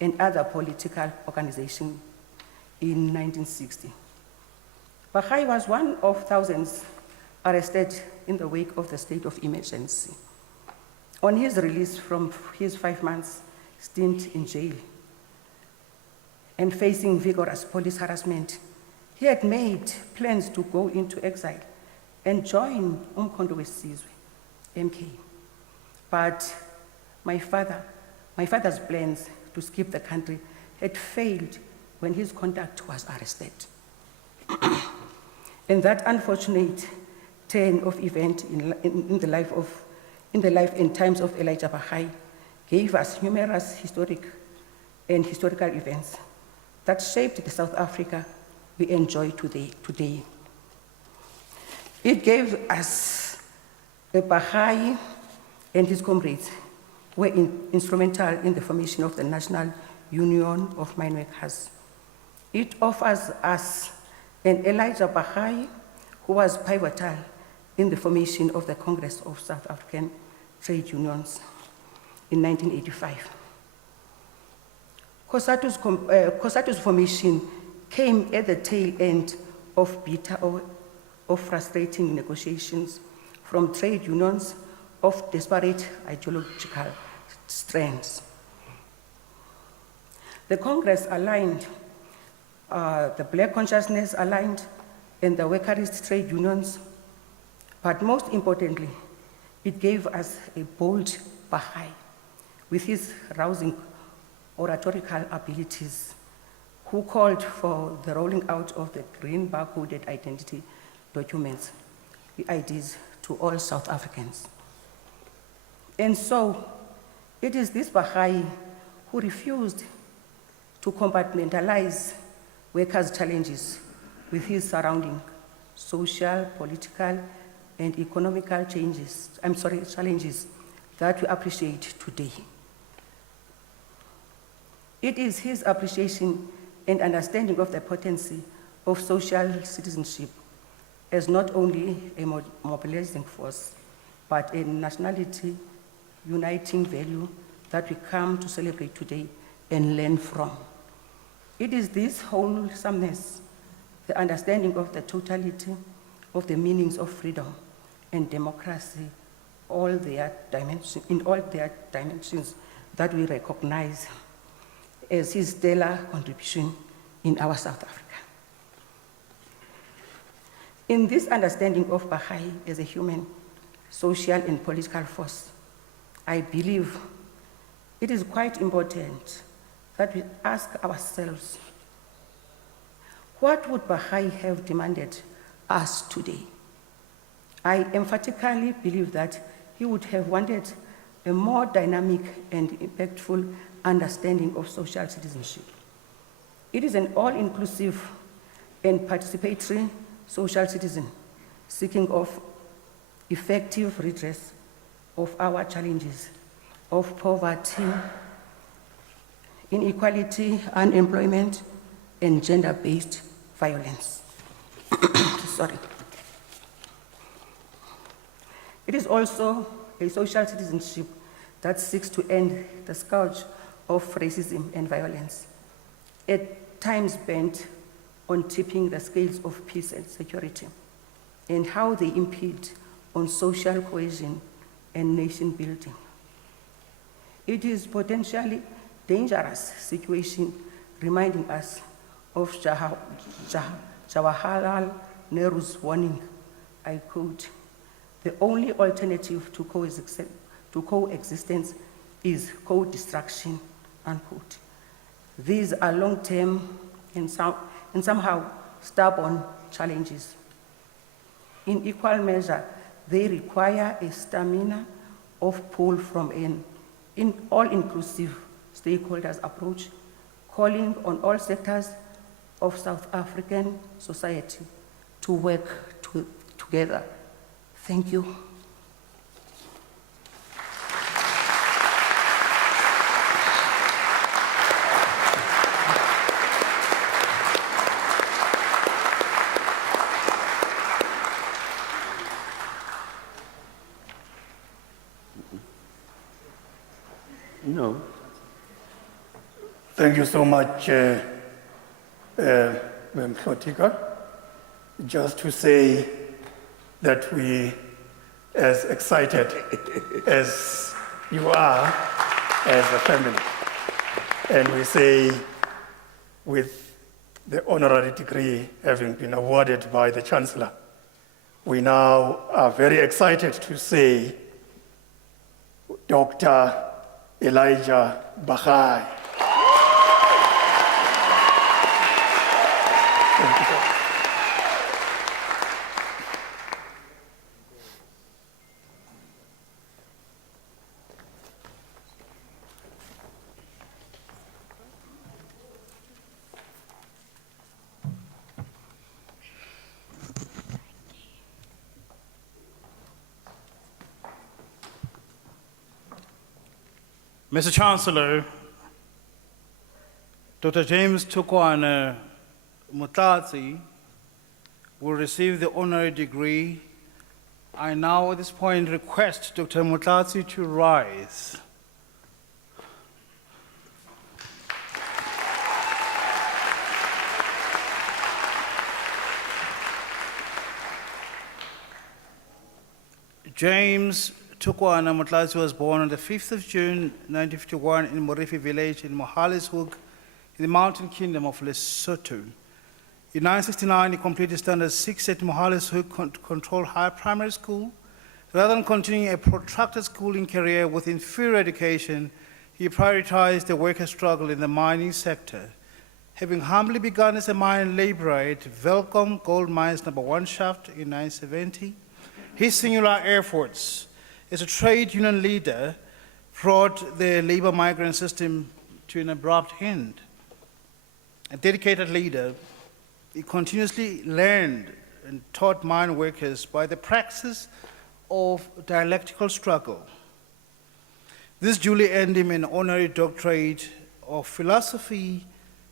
and other political organizations in 1960. Baha'i was one of thousands arrested in the wake of the state of emergency. On his release from his 5 months stint in jail and facing vigorous police harassment, he had made plans to go into exile and join Umkhonto weSizwe, MK. But my father's plans to skip the country had failed when his conduct was arrested. And that unfortunate turn of event in the life and times of Elijah Baha'i gave us numerous historical events that shaped the South Africa we enjoy today. It gave us a Baha'i and his comrades were instrumental in the formation of the National Union of Mineworkers. It offers us an Elijah Baha'i who was pivotal in the formation of the Congress of South African Trade Unions in 1985. COSATU's formation came at the tail end of bitter or frustrating negotiations from trade unions of disparate ideological strands. The Congress aligned, the Black consciousness aligned, and the workerist trade unions, but most importantly, it gave us a bold Baha'i with his rousing oratorical abilities, who called for the rolling out of the green barcoded identity documents, the IDs, to all South Africans. And so, it is this Baha'i who refused to compartmentalize workers' challenges with his surrounding social, political, and economical challenges that we appreciate today. It is his appreciation and understanding of the potency of social citizenship as not only a mobilizing force, but a nationality uniting value that we come to celebrate today and learn from. It is this wholesomeness, the understanding of the totality of the meanings of freedom and democracy, in all their dimensions, that we recognize as his stellar contribution in our South Africa. In this understanding of Baha'i as a human, social, and political force, I believe it is quite important that we ask ourselves, what would Baha'i have demanded us today? I emphatically believe that he would have wanted a more dynamic and impactful understanding of social citizenship. It is an all-inclusive and participatory social citizen seeking of effective redress of our challenges of poverty, inequality, unemployment, and gender-based violence. Sorry. It is also a social citizenship that seeks to end the scourge of racism and violence, at times bent on tipping the scales of peace and security, and how they impede on social cohesion and nation building. It is potentially dangerous situation reminding us of Jawaharlal Nehru's warning, I quote, "The only alternative to coexistence is co-destruction," unquote. These are long-term and somehow stubborn challenges. In equal measure, they require a stamina of pull from an all-inclusive stakeholders approach, calling on all sectors of South African society to work together. Thank you. No. Thank you so much, Ma'am Hlotika. Just to say that we, as excited as you are as a family, and we say with the honorary degree having been awarded by the Chancellor, we now are very excited to say Dr. Elijah Baha'i. Thank you, sir. Mr. Chancellor, Dr. James Tukwana Motlasi will receive the honorary degree. I now at this point request Dr. Motlasi to rise. James Tukwana Motlasi was born on the 5th of June 1951 in Morifi village in Mohalishoek in the Mountain Kingdom of Lesotho. In 1969, he completed Standard 6 at Mohalishoek Control High Primary School. Rather than continuing a protracted schooling career with inferior education, he prioritized the worker struggle in the mining sector. Having humbly begun as a mine laborer at Velcom Gold Mines No. 1 shaft in 1970, his singular efforts as a trade union leader brought the labor migrant system to an abrupt end. A dedicated leader, he continuously learned and taught mine workers by the practice of dialectical struggle. This duly earned him an honorary doctorate of philosophy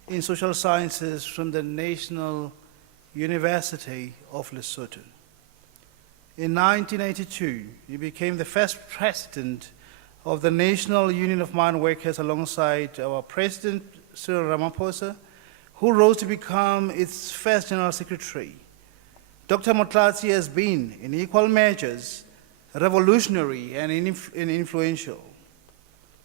in social sciences from the National University of Lesotho. In 1982, he became the first president of the National Union of Mine Workers alongside our president, Cyril Ramaphosa, who rose to become its first general secretary. Dr. Motlasi has been, in equal measures, revolutionary and influential,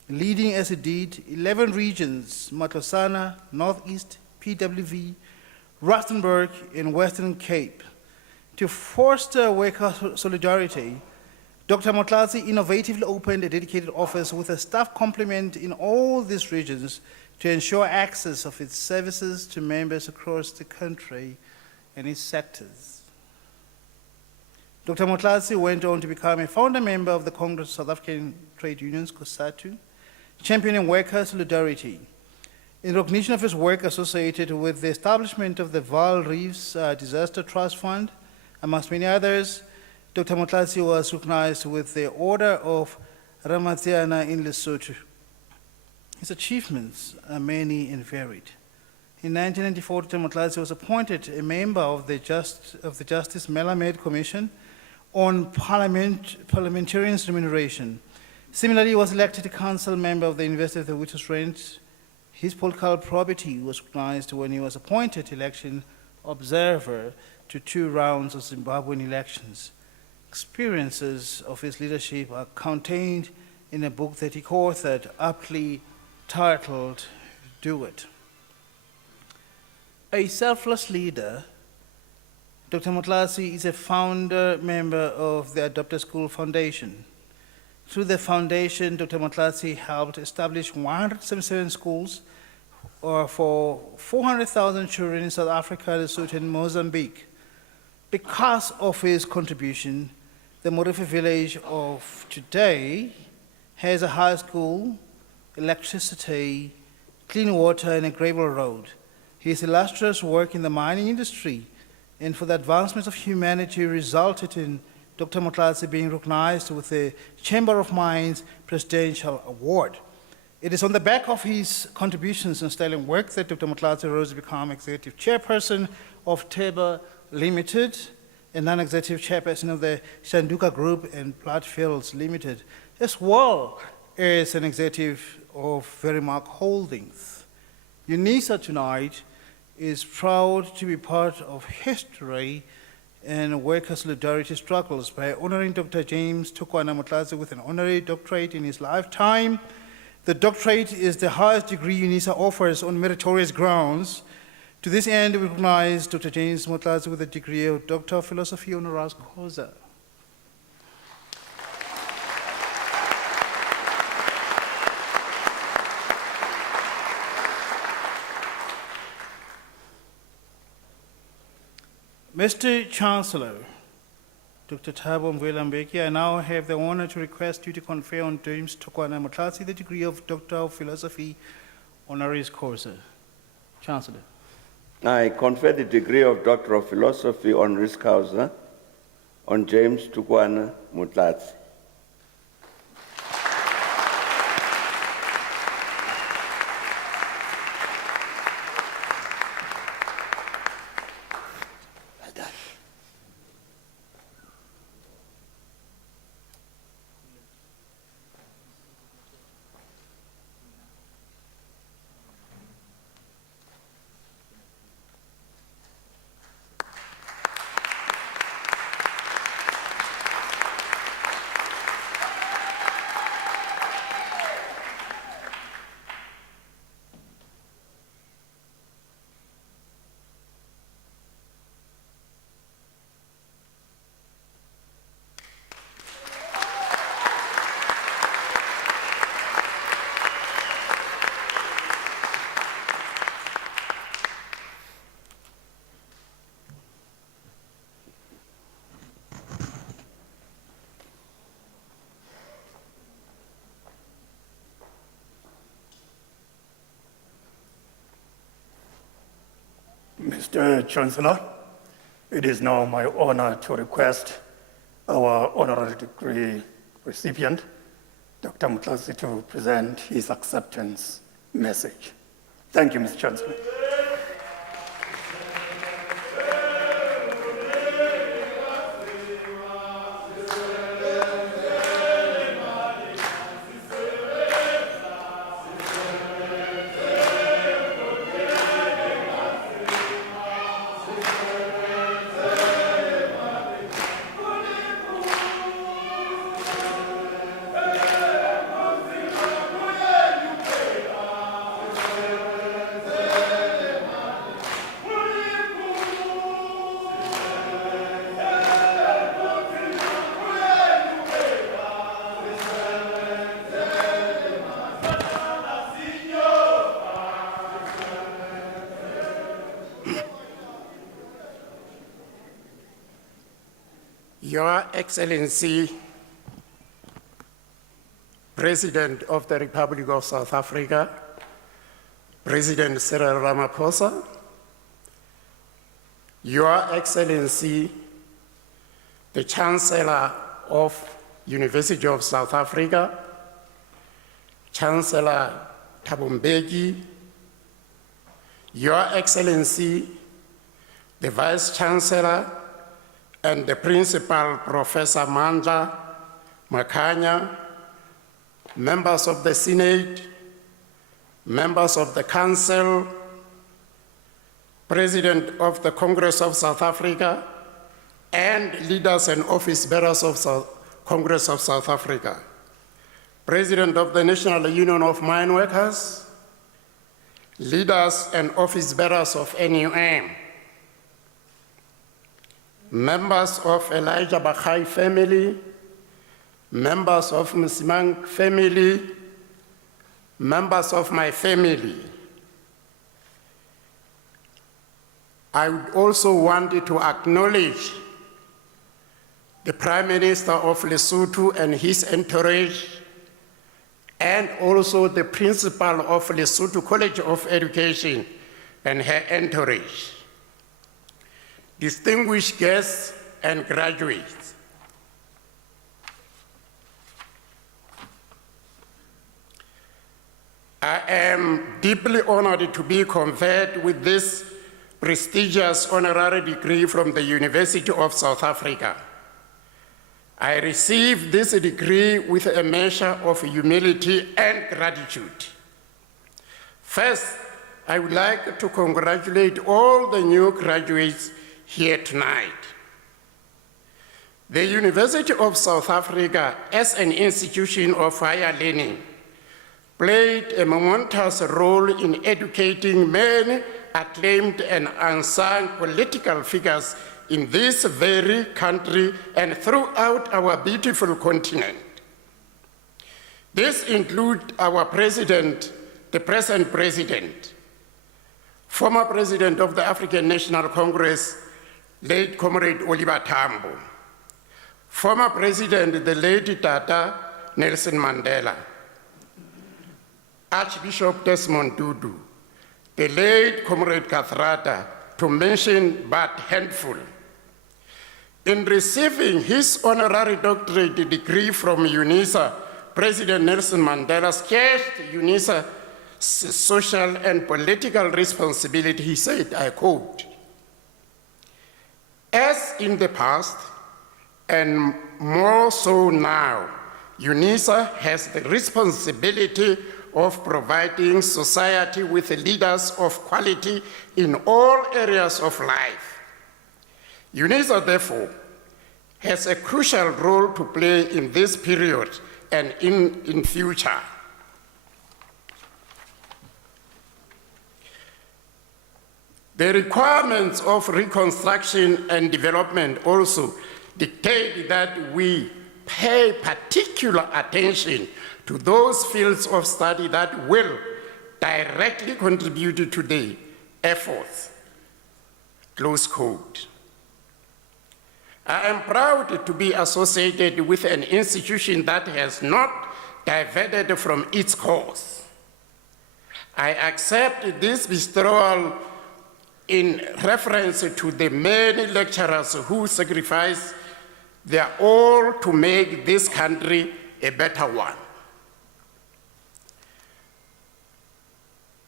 leading as he did 11 regions, Matlosana, Northeast, PWV, Rustenburg, and Western Cape. To foster worker solidarity, Dr. Motlasi innovatively opened a dedicated office with a staff complement in all these regions to ensure access of its services to members across the country and its sectors. Dr. Motlasi went on to become a founder member of the Congress of South African Trade Unions, COSATU, championing worker solidarity. In recognition of his work associated with the establishment of the Vaal Reefs Disaster Trust Fund, amongst many others, Dr. Motlasi was recognized with the Order of Ramathiana in Lesotho. His achievements are many and varied. In 1994, Dr. Motlasi was appointed a member of the Justice Melamed Commission on Parliamentarians' Remuneration. Similarly, he was elected a council member of the University of the Witwatersrand. His political probity was recognized when he was appointed election observer to 2 rounds of Zimbabwean elections. Experiences of his leadership are contained in a book that he co-authored, aptly titled, Do It. A selfless leader, Dr. Motlasi is a founder member of the Adopted School Foundation. Through the foundation, Dr. Motlasi helped establish 177 schools for 400,000 children in South Africa, Lesotho, and Mozambique. Because of his contribution, the Morife village of today has a high school, electricity, clean water, and a gravel road. His illustrious work in the mining industry and for the advancement of humanity resulted in Dr. Motlasi being recognized with the Chamber of Mines Presidential Award. It is on the back of his contributions and sterling work that Dr. Motlasi rose to become executive chairperson of Teba Limited and non-executive chairperson of the Shanduka Group and Bloodfields Limited, as well as an executive of Verimark Holdings. Unisa tonight is proud to be part of history and worker solidarity struggles by honoring Dr. James Tukwana Motlasi with an honorary doctorate in his lifetime. The doctorate is the highest degree Unisa offers on meritorious grounds. To this end, we recognize Dr. James Motlasi with a degree of Doctor of Philosophy honoris causa. Mr. Chancellor, Dr. Thabo Mbeki, I now have the honor to request you to confer on James Tukwana Motlasi the degree of Doctor of Philosophy honoris causa. Chancellor. I confer the degree of Doctor of Philosophy honoris causa on James Tukwana Motlasi. Mr. Chancellor, it is now my honor to request our honorary degree recipient, Dr. Motlasi, to present his acceptance message. Thank you, Mr. Chancellor. Your Excellency, President of the Republic of South Africa, President Cyril Ramaphosa, Your Excellency, the Chancellor of University of South Africa, Chancellor Thabo Mbeki, Your Excellency, the Vice Chancellor, and the Principal, Professor Mandla Makhanya, members of the Senate, members of the Council, President of the Congress of South Africa, and leaders and office bearers of Congress of South Africa, President of the National Union of Mine Workers, leaders and office bearers of NUM, members of Elijah Baha'i family, members of Msimang family, members of my family. I would also want to acknowledge the Prime Minister of Lesotho and his entourage, and also the Principal of Lesotho College of Education and her entourage, distinguished guests and graduates. I am deeply honored to be conferred with this prestigious honorary degree from the University of South Africa. I received this degree with a measure of humility and gratitude. First, I would like to congratulate all the new graduates here tonight. The University of South Africa, as an institution of higher learning, played a momentous role in educating many acclaimed and unsung political figures in this very country and throughout our beautiful continent. This includes our president, the present president, former president of the African National Congress, late Comrade Oliver Tambo, former president, the late Tata Nelson Mandela, Archbishop Desmond Tutu, the late Comrade Kathrada, to mention but handful. In receiving his honorary doctorate degree from Unisa, President Nelson Mandela sketched Unisa's social and political responsibility. He said, I quote, "As in the past, and more so now, Unisa has the responsibility of providing society with leaders of quality in all areas of life. Unisa, therefore, has a crucial role to play in this period and in future." The requirements of reconstruction and development also dictate that we pay particular attention to those fields of study that will directly contribute to the efforts. Close quote. I am proud to be associated with an institution that has not diverted from its course. I accept this bestowal in reference to the many lecturers who sacrifice their all to make this country a better one.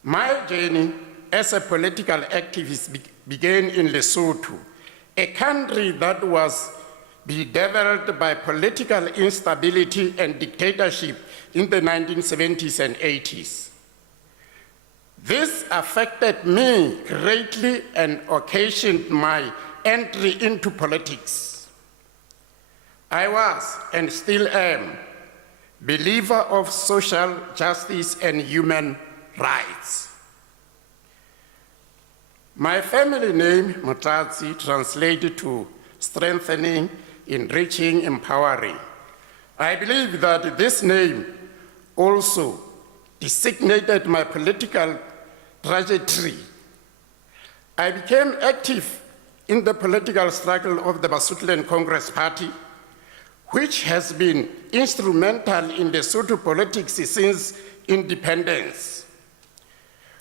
My journey as a political activist began in Lesotho, a country that was bedeviled by political instability and dictatorship in the 1970s and 80s. This affected me greatly and occasioned my entry into politics. I was, and still am, believer of social justice and human rights. My family name, Motlasi, translated to strengthening, enriching, empowering. I believe that this name also designated my political trajectory. I became active in the political struggle of the Basotho Congress Party, which has been instrumental in Lesotho politics since independence.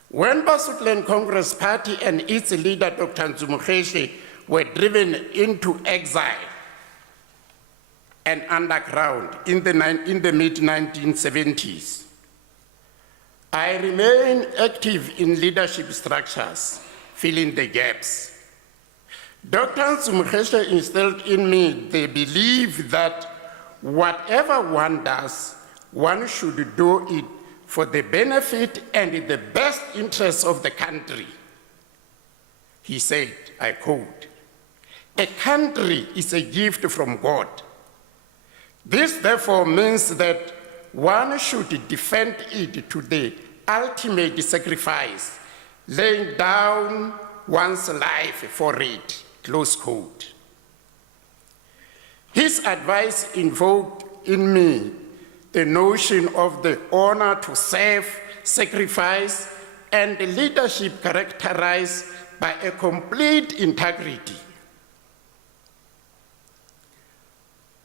When Basotho Congress Party and its leader, Dr. Nzumukeshe, were driven into exile, and underground in the mid-1970s. I remain active in leadership structures, filling the gaps. Dr. Zumukheshe instilled in me the belief that whatever one does, one should do it for the benefit and the best interests of the country. He said, I quote, "A country is a gift from God. This therefore means that one should defend it to the ultimate sacrifice, laying down one's life for it," close quote. His advice invoked in me the notion of the honor to serve, sacrifice, and leadership characterized by a complete integrity.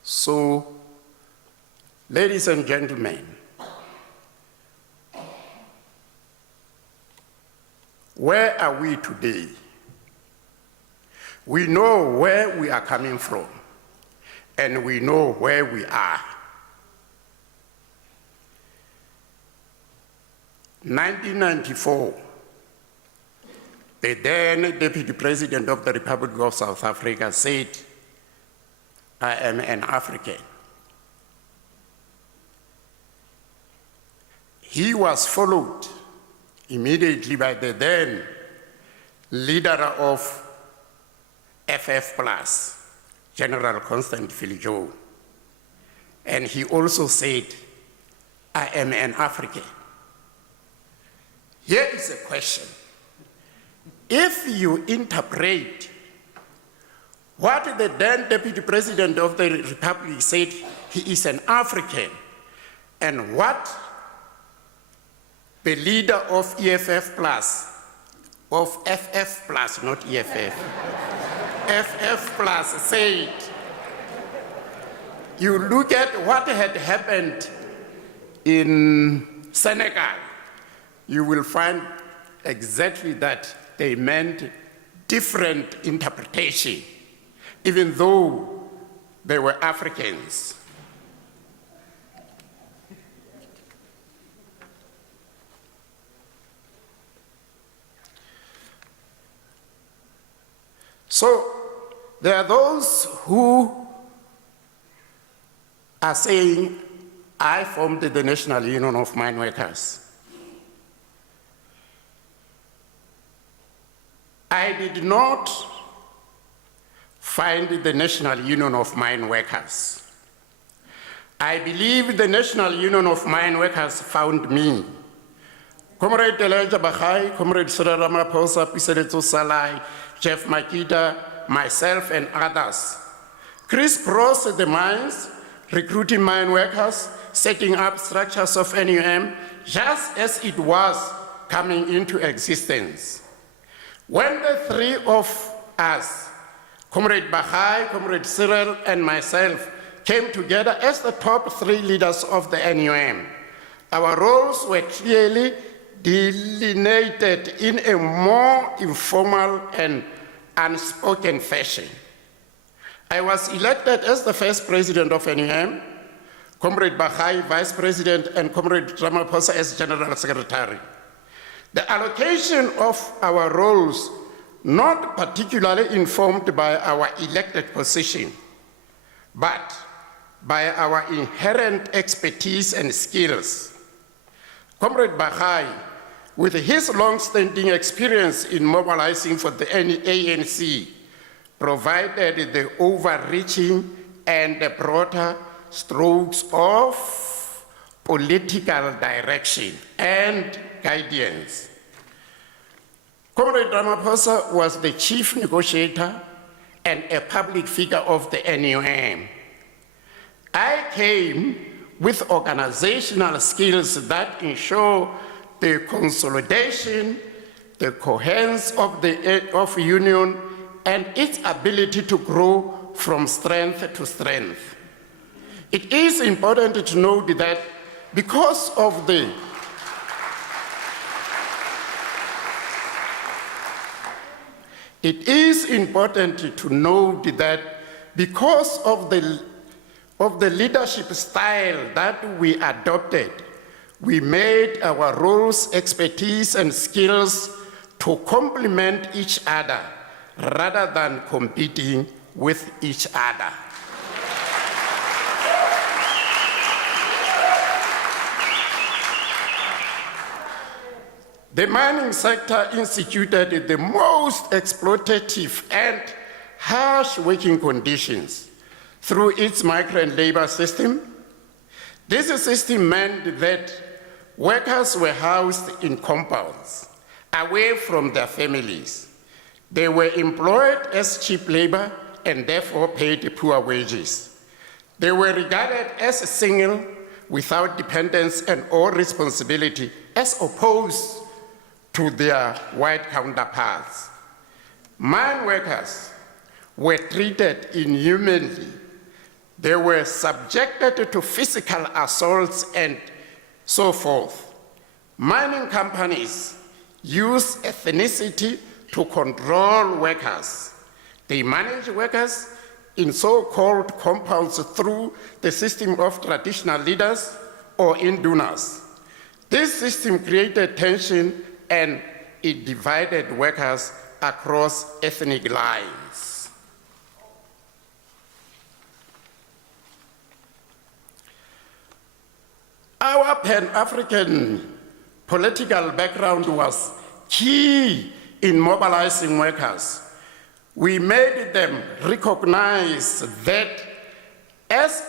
So, ladies and gentlemen, where are we today? We know where we are coming from, and we know where we are. 1994, the then Deputy President of the Republic of South Africa said, "I am an African." He was followed immediately by the then leader of FF+, General Constant Philjoe. And he also said, "I am an African." Here is a question. If you interpret what the then Deputy President of the Republic said, he is an African, and what the leader of FF+, not EFF, FF+ said, you look at what had happened in Senegal, you will find exactly that they meant different interpretation, even though they were Africans. So there are those who are saying, I formed the National Union of Mine Workers. I did not find the National Union of Mine Workers. I believe the National Union of Mine Workers found me. Comrade Elijah Baha'i, Comrade Cyril Ramaphosa, Piseletso Salai, Jeff Makita, myself, and others crisscrossed the mines, recruiting mine workers, setting up structures of NUM, just as it was coming into existence. When the three of us, Comrade Baha'i, Comrade Cyril, and myself, came together as the top three leaders of the NUM, our roles were clearly delineated in a more informal and unspoken fashion. I was elected as the first president of NUM, Comrade Baha'i vice president, and Comrade Ramaphosa as general secretary. The allocation of our roles not particularly informed by our elected position, but by our inherent expertise and skills. Comrade Baha'i, with his long-standing experience in mobilizing for the ANC, provided the overreaching and the broader strokes of political direction and guidance. Comrade Ramaphosa was the chief negotiator and a public figure of the NUM. I came with organizational skills that ensure the consolidation, the coherence of the union, and its ability to grow from strength to strength. It is important to note that because of the of the leadership style that we adopted, we made our roles, expertise, and skills to complement each other rather than competing with each other. The mining sector instituted the most exploitative and harsh working conditions through its migrant labor system. This system meant that workers were housed in compounds, away from their families. They were employed as cheap labor and therefore paid poor wages. They were regarded as single, without dependence and or responsibility, as opposed to their white counterparts. Mine workers were treated inhumanly. They were subjected to physical assaults and so forth. Mining companies use ethnicity to control workers. They manage workers in so-called compounds through the system of traditional leaders or indunas. This system created tension and it divided workers across ethnic lines. Our Pan-African political background was key in mobilizing workers. We made them recognize that as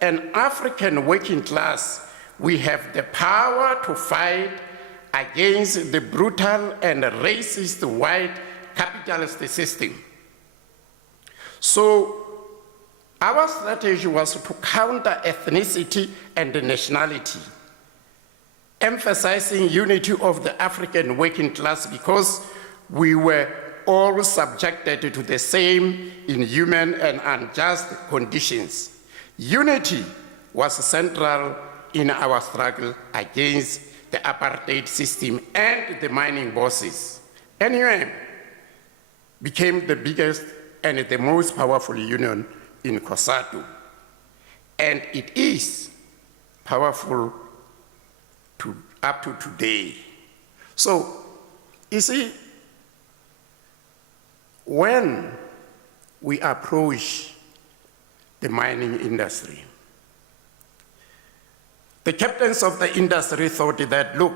an African working class, we have the power to fight against the brutal and racist white capitalist system. So our strategy was to counter ethnicity and nationality, emphasizing unity of the African working class because we were all subjected to the same inhuman and unjust conditions. Unity was central in our struggle against the apartheid system and the mining bosses. NUM became the biggest and the most powerful union in COSATU, and it is powerful up to today. So, you see, when we approach the mining industry, the captains of the industry thought that, look,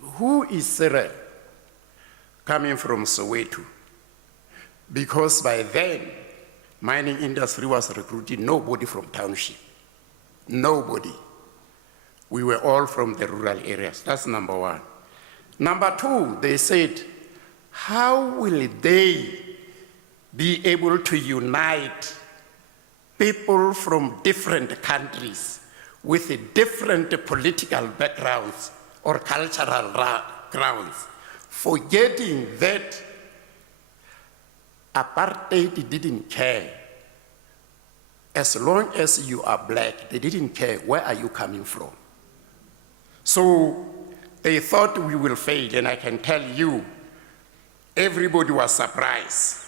who is Cyril coming from Soweto? Because by then, mining industry was recruiting nobody from township. Nobody. We were all from the rural areas. That's number one. Number two, they said, how will they be able to unite people from different countries with different political backgrounds or cultural grounds, forgetting that apartheid didn't care. As long as you are black, they didn't care where are you coming from. So they thought we will fail, and I can tell you, everybody was surprised.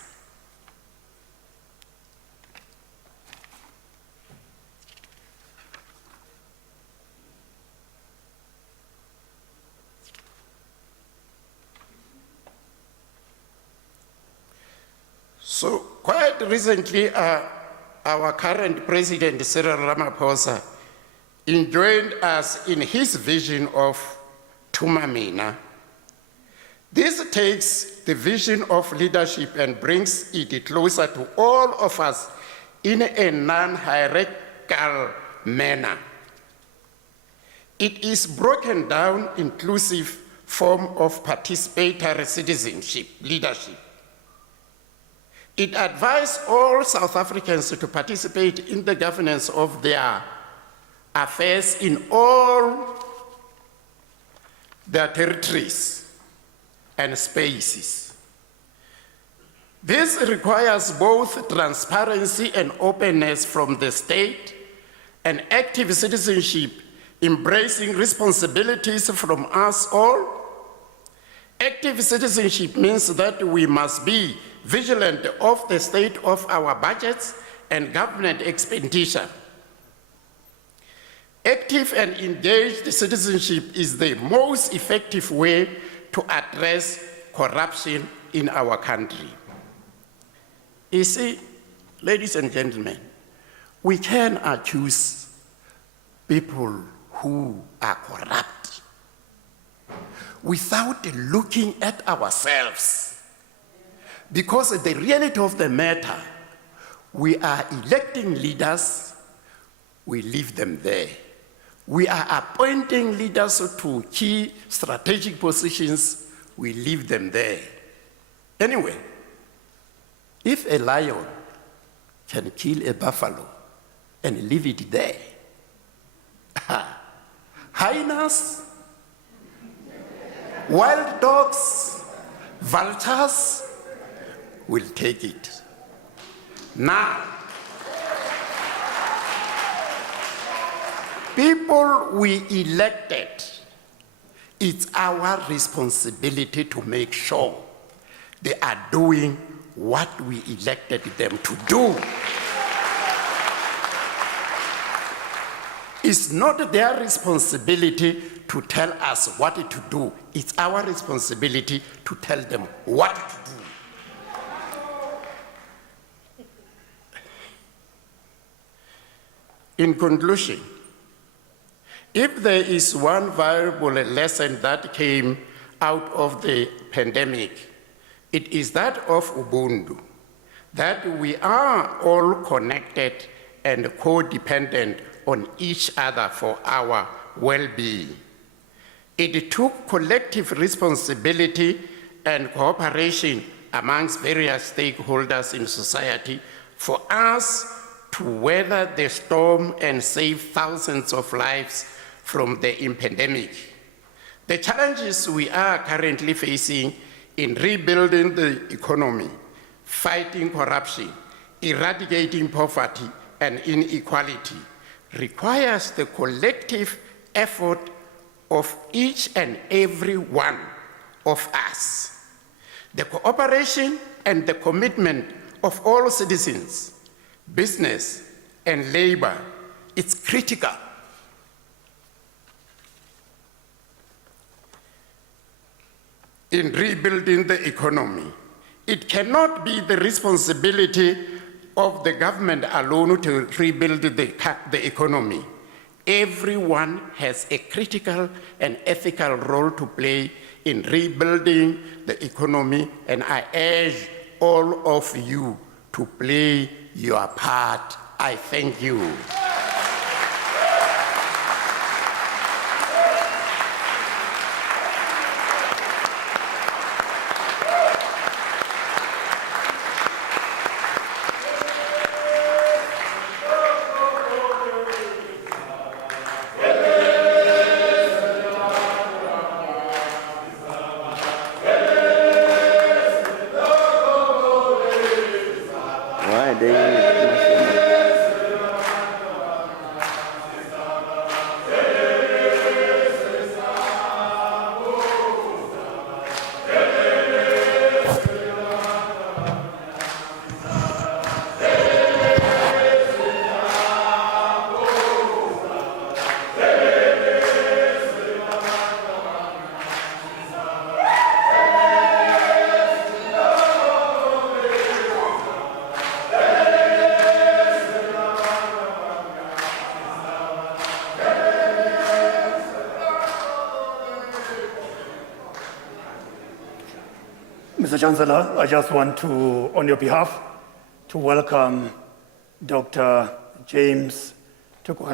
So quite recently, our current president, Cyril Ramaphosa, joined us in his vision of Tumamina. This takes the vision of leadership and brings it closer to all of us in a non-hierarchical manner. It is broken down inclusive form of participatory citizenship, leadership. It advised all South Africans to participate in the governance of their affairs in all their territories and spaces. This requires both transparency and openness from the state and active citizenship, embracing responsibilities from us all. Active citizenship means that we must be vigilant of the state of our budgets and government expenditure. Active and engaged citizenship is the most effective way to address corruption in our country. You see, ladies and gentlemen, we can accuse people who are corrupt without looking at ourselves. Because the reality of the matter, we are electing leaders, we leave them there. We are appointing leaders to key strategic positions, we leave them there. Anyway, if a lion can kill a buffalo and leave it there, hyenas, wild dogs, vultures will take it. Now, people we elected, it's our responsibility to make sure they are doing what we elected them to do. It's not their responsibility to tell us what to do. It's our responsibility to tell them what to do. In conclusion, if there is one valuable lesson that came out of the pandemic, it is that of Ubuntu, that we are all connected and codependent on each other for our well-being. It took collective responsibility and cooperation amongst various stakeholders in society for us to weather the storm and save thousands of lives from the pandemic. The challenges we are currently facing in rebuilding the economy, fighting corruption, eradicating poverty and inequality requires the collective effort of each and every one of us. The cooperation and the commitment of all citizens, business and labor is critical. In rebuilding the economy, it cannot be the responsibility of the government alone to rebuild the economy. Everyone has a critical and ethical role to play in rebuilding the economy, and I urge all of you to play your part. I thank you. Mr. Chancellor, I just want to, on your behalf, to welcome Dr. James Tukuhana